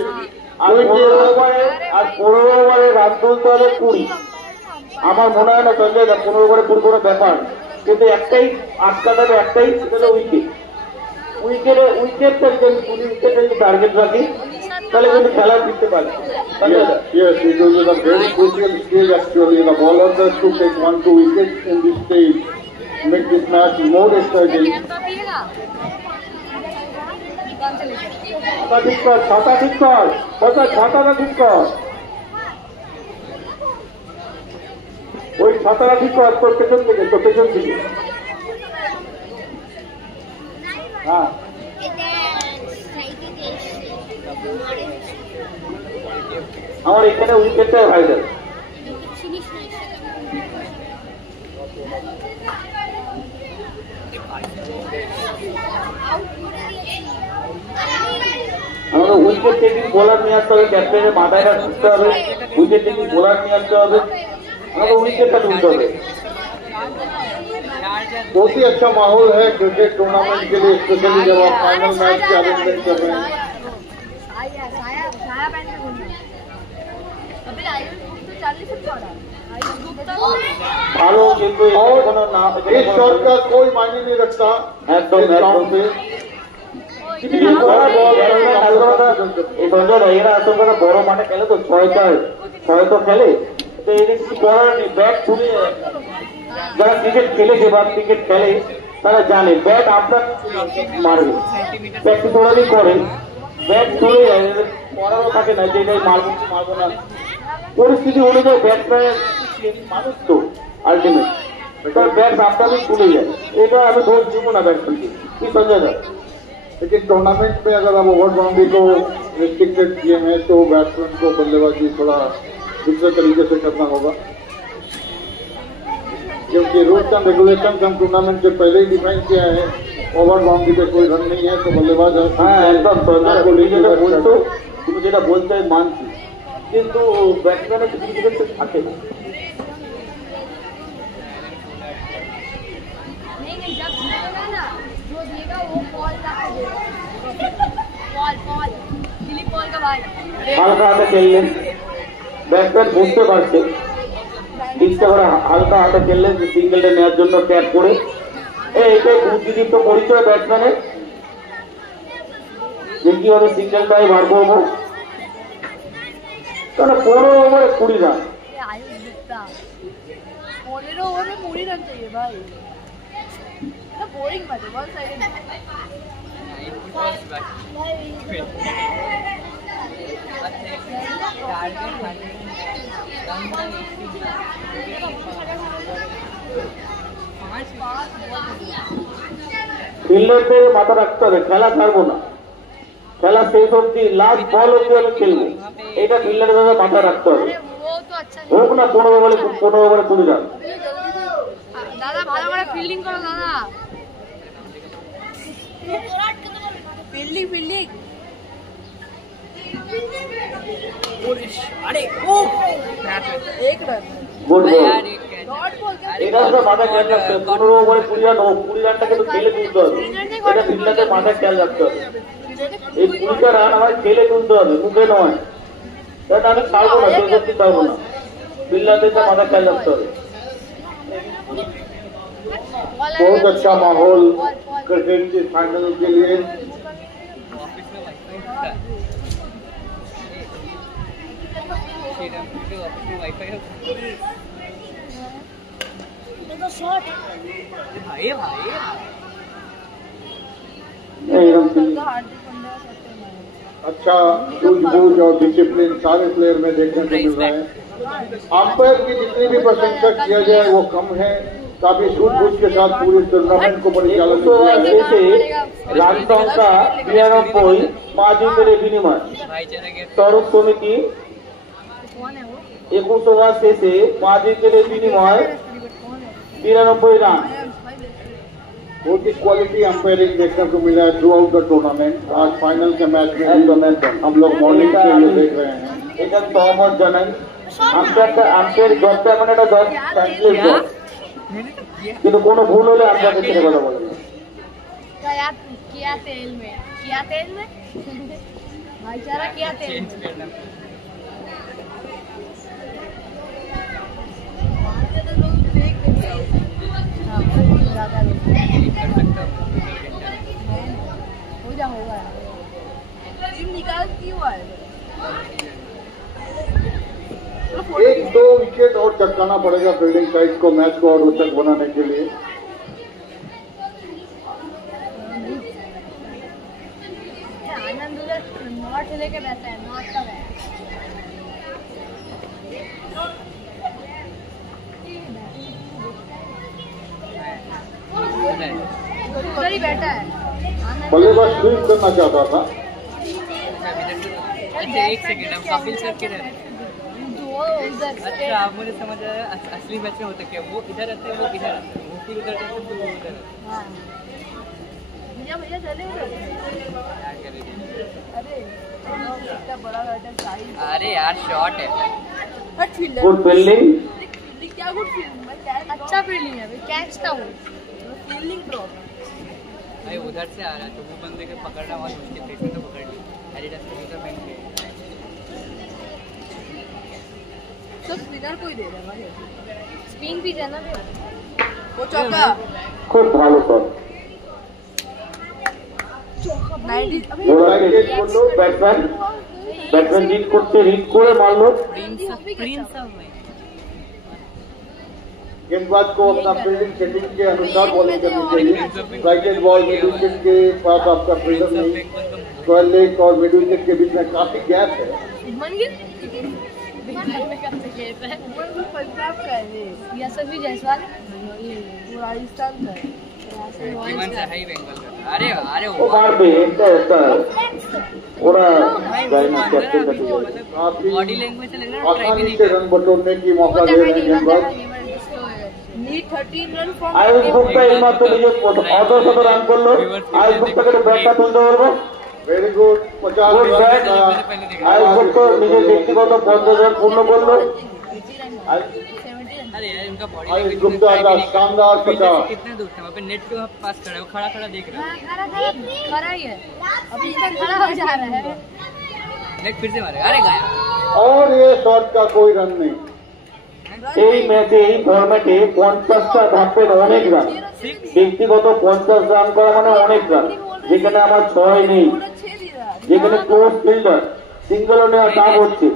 আর 15 ওভারে রান তুলতে হবে 20। আমার মনে হয় না সঞ্জয় 15 ওভারে পুরো কোনো ব্যাপার, কিন্তু একটাই আটকাতে হবে, একটাই সেটা উইকেট। উইকেটটা যদি 20 উইকেটের টার্গেট রাখি তাহলে কিন্তু খেলা জিততে পারবে। Yes, it was a very crucial stage actually. The bowlers have to take 1-2 wickets in this stage, make this match more exciting. ছাতা ঠিক কর, ছাতা ঠিক কর, ছাতাটা ঠিক কর, ওই ছাতাটা ঠিক কর, তোর পেছন থেকে, তোর পেছন থেকে। হ্যাঁ আমার এখানে উইকেটটাই ভাইরাল। আমাদের উইকেট টেকিং বোলার নিয়ে আসতে হবে, ক্যাপ্টেনের মাথাটা ছুটতে হবে, উইকেট টেকিং বোলার নিয়ে আসতে হবে, আমাদের उइकेटটা তুলতে হবে। बहुत ही अच्छा माहौल है क्रिकेट टूर्नामेंट के लिए, स्पेशली जब आप फाइनल मैच की आयोजन कर रहे हैं। ভালো কিন্তু इस शॉट का कोई मायने नहीं रखता एकदम पे। এরা আসল কথা বড় মাঠে খেলে তো, ছয় তো খেলে, তো এদের কিছু করার নেই। ব্যাট তুলে যারা ক্রিকেট খেলেছে বা ক্রিকেট খেলে তারা জানে ব্যাট আপনার মারবে, প্র্যাকটিস ওরাই করে, ব্যাট তুলে যায়, করারও থাকে না যে এটাই মারবো কি মারবো না, পরিস্থিতি অনুযায়ী ব্যাটম্যান মানুষ তো আলটিমেট ব্যাট আপনাদের তুলে যায়, এটা আমি দোষ দিব না ব্যাটম্যানকে। কি সঞ্জয় দা? लेकिन टूर्नामेंट में अगर आप ओवर बाउंड्री को रिस्ट्रिक्टेड किए हैं तो बैट्समैन को बल्लेबाजी थोड़ा दूसरे तरीके से करना होगा, क्योंकि रूल्स एंड रेगुलेशन हम टूर्नामेंट से पहले ही डिफाइन किया है। ओवर बाउंड्री पे कोई रन नहीं है तो बल्लेबाज একদম বলতো, তুমি যেটা বলতে মানছি, কিন্তু ব্যাটসম্যানের কিছু কিছু থাকে না। হালকা হাতে খেললেন, ব্যাটসম্যান বুঝতে পারছে ইচ্ছা করে হালকা হাতে খেললেন যে সিঙ্গেলটা নেওয়ার জন্য ট্যাপ করে। এইটাই বুদ্ধিদীপ্ত পরিচয় ব্যাটসম্যানের, যে কিভাবে সিঙ্গেলটাই বার করবো। তাহলে 15 ওভারে 20 রান। 15 ओवर में 20 रन चाहिए भाई, ना बोरिंग मत है बहुत साइड ফিল্ডারদের মাথা রাখতে হবে, খেলা ছাড়বো না, খেলা শেষ অব্দি লাস্ট বল অব্দি আমি খেলবো, এটা ফিল্ডারদের মাথা রাখতে হবে। হোক না 15 ওভারে 20 রান। দাদা ভালো করে ফিল্ডিং করো দাদা, ফিল্ডিং अरे ओ एक रन गुड बॉल। এটা তো মাথা খেয়াল রাখতে হবে, 15 ওভারে 20 রান হোক, 20 রানটা কিন্তু খেলে তুলতে হবে, এটা ফিল্ডারদের মাথা খেয়াল রাখতে হবে। এই 20টা রান আমার খেলে তুলতে হবে, মুখে নয়। এটা আমি ছাড়বো না, শেষ অব্দি ছাড়বো না, ফিল্ডারদের মাথা খেয়াল রাখতে হবে। बहुत अच्छा माहौल क्रिकेट के फाइनल के लिए। अच्छा सूझबूझ और डिसिप्लिन सारे प्लेयर में देखने को मिल रहा है। अंपायर की जितनी भी प्रशंसा किया जाए वो कम है, काफी सूझबूझ के साथ पूरे टूर्नामेंट को परिचालन किया है। রান সংখ্যা 92, 5 উইকেটের বিনিময়। তরফ সমিতি 21 ওভার শেষে 5 উইকেটের বিনিময় 93 রান। बहुत ही क्वालिटी अंपायरिंग देखने को मिला है थ्रू आउट द टूर्नामेंट। आज फाइनल के मैच में हम लोग मॉर्निंग से देख रहे हैं। এটা সহমত জানাই, আম্পায়ার জবটা মানে একটা জব, কিন্তু কোনো ভুল হলে আপনাকে ছেড়ে কথা বলবেন। किया तेल में भाईचारा किया तेल होगा टीम निकाल क्यों आए। 1-2 विकेट और चटकाना पड़ेगा फील्डिंग साइड को मैच को और रोचक बनाने के लिए। आनंद उधर नॉट लेके बैठा है, नॉट का उधर ही बैठा है। बल्लेबाज स्वीप करना चाहता था। एक सेकंड, हम कपिल सर के रहते हैं। अच्छा आप मुझे समझ रहे हैं असली मैच में होता क्या, वो इधर रहते हैं वो इधर रहते हैं, वो फिर उधर रहते हैं तो वो उधर रहते हैं। भैया चले उधर क्या करेंगे। अरे इतना बड़ा बैठा साइज। अरे यार शॉट है, गुड फील्डिंग, क्या गुड फील्डिंग, अच्छा फील्डिंग है, कैच था वो फील्डिंग ड्रॉप भाई उधर से आ रहा है तो वो बंदे को पकड़ना बहुत मुश्किल है, इसमें तो पकड़ ली। एडिडास के उधर पहन के सब स्पिनर को ही दे रहा है भाई, स्पिन भी जाना वो चौका খুব ভালো শট। 90 ব্যাটসম্যান হিট করতে হিট করে মারলো। गेंदबाज को अपना फील्डिंग सेटिंग के अनुसार बॉलिंग करनी चाहिए। राइटेड बॉल मिड विकेट के पास आपका फ्रीडम नहीं, स्क्वायर लेग और मिड विकेट के बीच में काफी गैप है। पंजाब का है यशस्वी जायसवाल, वो राजस्थान का है। अरे अरे वो मार पे এটা ওরা জানি ক্যাপ্টেন का बॉडी लैंग्वेज से लग रहा है आसानी से रन बटोरने की मौका दे रहे हैं गेंदबाज। Need 13 run from Ayush Gupta এই মাত্র নিজে অর্ধশত রান করলো। আয়ুষ গুপ্তাকে ব্যাটটা তুলতে পারবো। वेरी गुड 50 रन का আয়ুষ গুপ্তা নিজের ব্যক্তিগত 50 রান পূর্ণ করলো। अरे यार इनका बॉडी आयुष गुप्ता का शानदार 50। कितने दूर था वहाँ पे, नेट के पास खड़ा है, वो खड़ा खड़ा देख रहा है, खड़ा ही है, अभी इधर खड़ा हो जा रहा है, नेट फिर से मारेगा, अरे गया। और ये शॉट का कोई रन नहीं। এই ম্যাচে এই ফরম্যাটে 50টা ধাপের অনেক রান, ব্যক্তিগত 50 রান করা মানে অনেক রান, যেখানে আমার 6 নেই, যেখানে ক্লোজ ফিল্ডার সিঙ্গেলও নেওয়া কাজ হচ্ছে,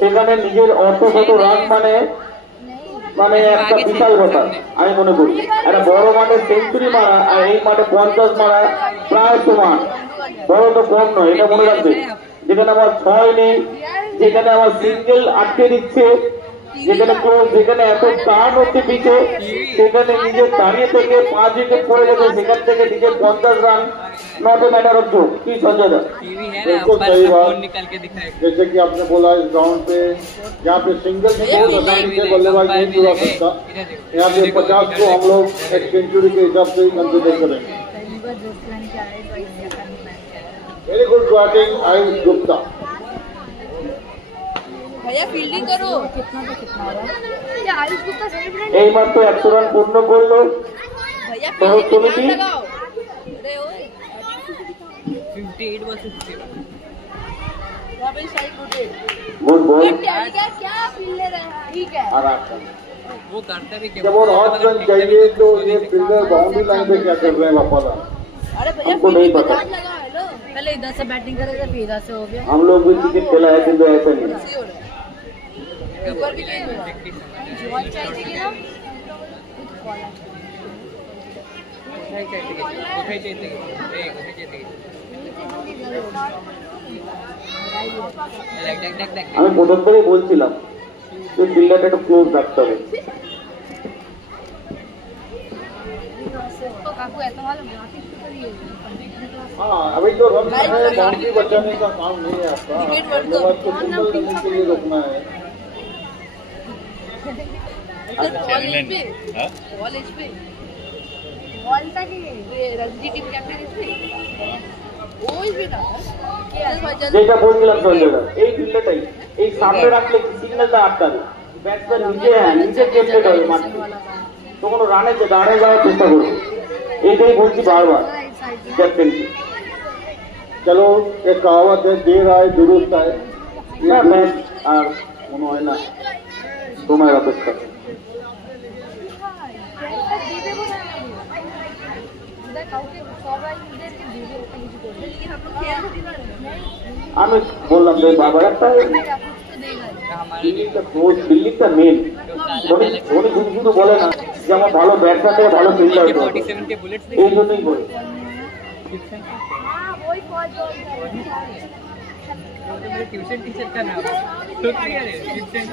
সেখানে নিজের অর্ধশত রান মানে একটা বিশাল ব্যাপার আমি মনে করি। একটা বড় মাঠে সেঞ্চুরি মারা আর এই মাঠে 50 মারা প্রায় সমান, বড় তো কম নয়, এটা মনে রাখবে। যেখানে আমার 6 নেই, যেখানে আমার সিঙ্গেল আটকে দিচ্ছে, যেখানে যেখানে এত টান হচ্ছে পিছে, সেখানে নিজের দাঁড়িয়ে থেকে 5 উইকেট পড়ে গেছে, সেখান থেকে নিজের 50 run not a matter of joke. की संजय दा बिल्कुल सही बात, जैसे कि आपने बोला इस ग्राउंड पे यहाँ पे सिंगल से बल्लेबाज नहीं जुड़ा सकता, यहाँ पे 50 को हम लोग एक सेंचुरी के हिसाब से कंसिडर करेंगे। Very good batting Ayush Gupta. भैया फील्डिंग करो। कितना तो कितना हो रहा है ये आयुष गुप्ता सेलिब्रेट এই মাত্র 100 রান পূর্ণ করলো। भैया तो फील्डिंग भी लगाओ। अरे ओए 58 वर्सेस 50 यहाँ पे साइड रोटेट गुड बॉल क्या फील्डर है ठीक है। आराम। वो करता भी क्या, जब और हॉट रन चाहिए तो ये फील्डर बाउंड्री लाइन पे क्या कर रहे हैं वापस? अरे भैया हमको नहीं पता। लगा हेलो पहले इधर से बैटिंग करेगा फिर इधर से हो गया हम लोग भी क्रिकेट खेला है किंतु ऐसा नहीं। ऊपर भी नहीं हुआ बॉल चाहिए ना আমি প্রথম থেকেই বলছিলাম যে ফিল্ডারটা একটু ক্লোজ রাখতে হবে। काकू ऐसा वाला ग्राफिक करिए। हाँ अभी जो रन है बाउंड्री बचाने का काम नहीं है आपका, बल्लेबाज को सिंगल करने के लिए रोकना है। যেটা বলছিলাম সঞ্জয় দা, এই ফিল্ডারটাই এই সামনে রাখলে সিগন্যালটা আটকাবে, ব্যাটসম্যান নিচে কেমনে হবে মাঠে, তো কোনো রানে দাঁড়িয়ে যাওয়ার চেষ্টা করবে। এইটাই বলছি বারবার ক্যাপ্টেনকে। चलो एक कहावत है देर आए दुरुस्त आए, না ম্যাচ আর মনে হয় না তোমার অপেক্ষা। আমি বললাম যে বাবার একটা ফিল্ডিংটা মেন, ধোনি শুধু বলে না যে আমার ভালো ব্যাটসম্যান থেকে ভালো ফিল্ডার, এই জন্যই বলে। ट्यूशन टीचर का नाम तो क्लियर है ट्यूशन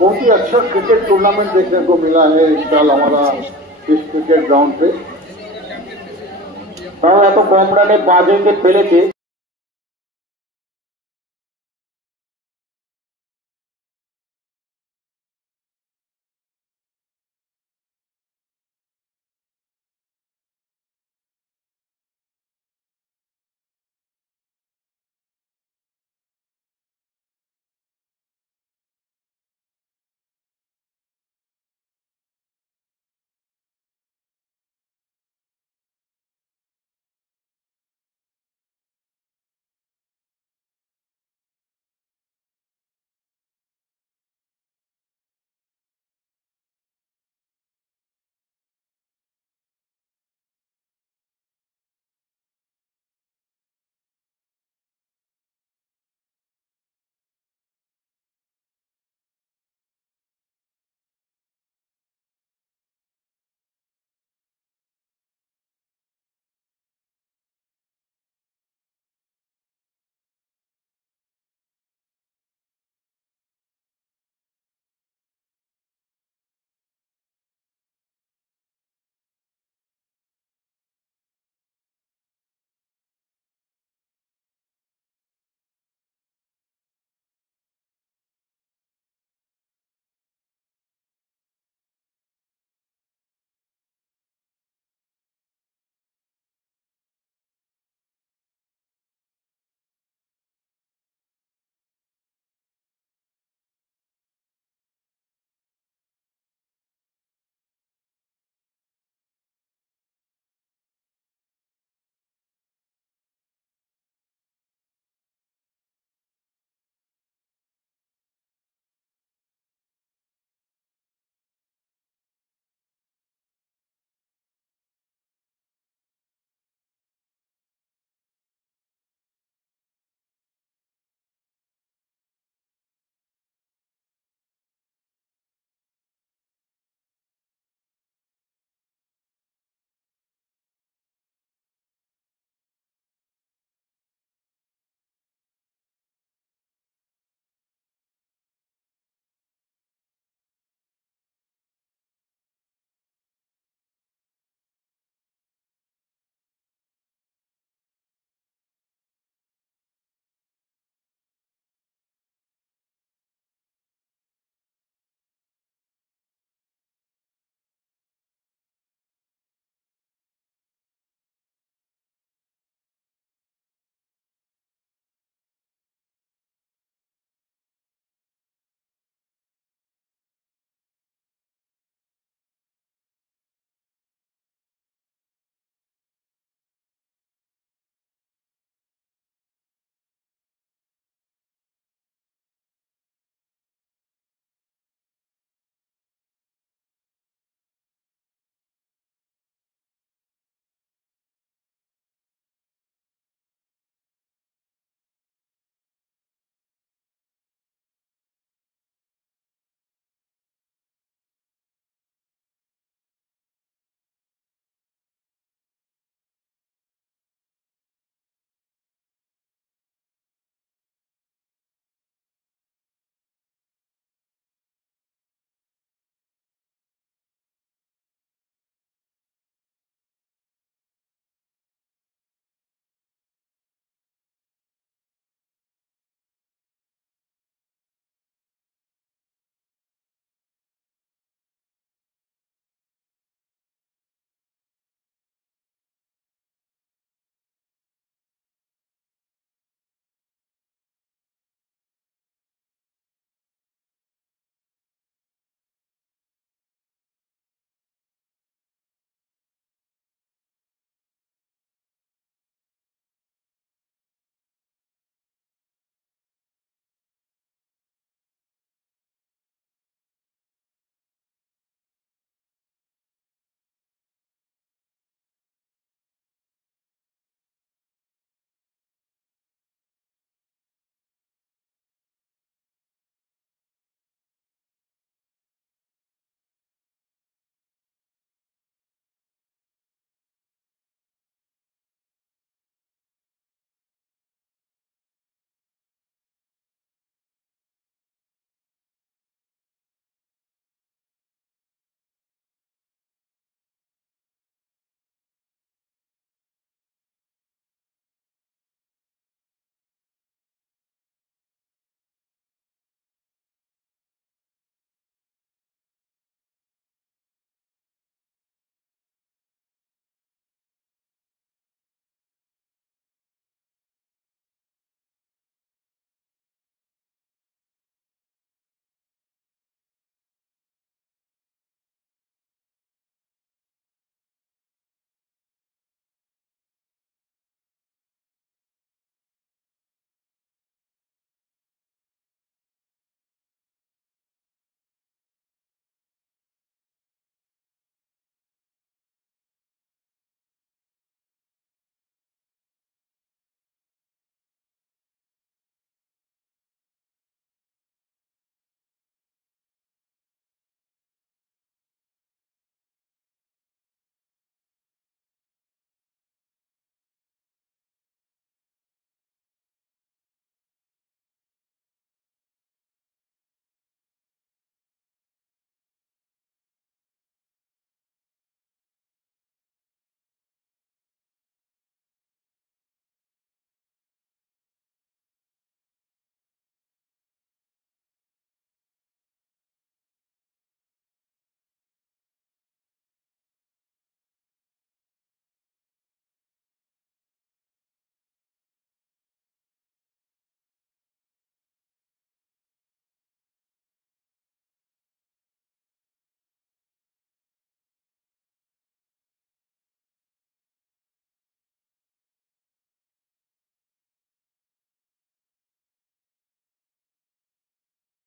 बहुत ही अच्छा क्रिकेट टूर्नामेंट देखने को मिला है इस साल हमारा इस क्रिकेट ग्राउंड पे। তাও এত কম রানে 5 উইকেট ফেলেছে।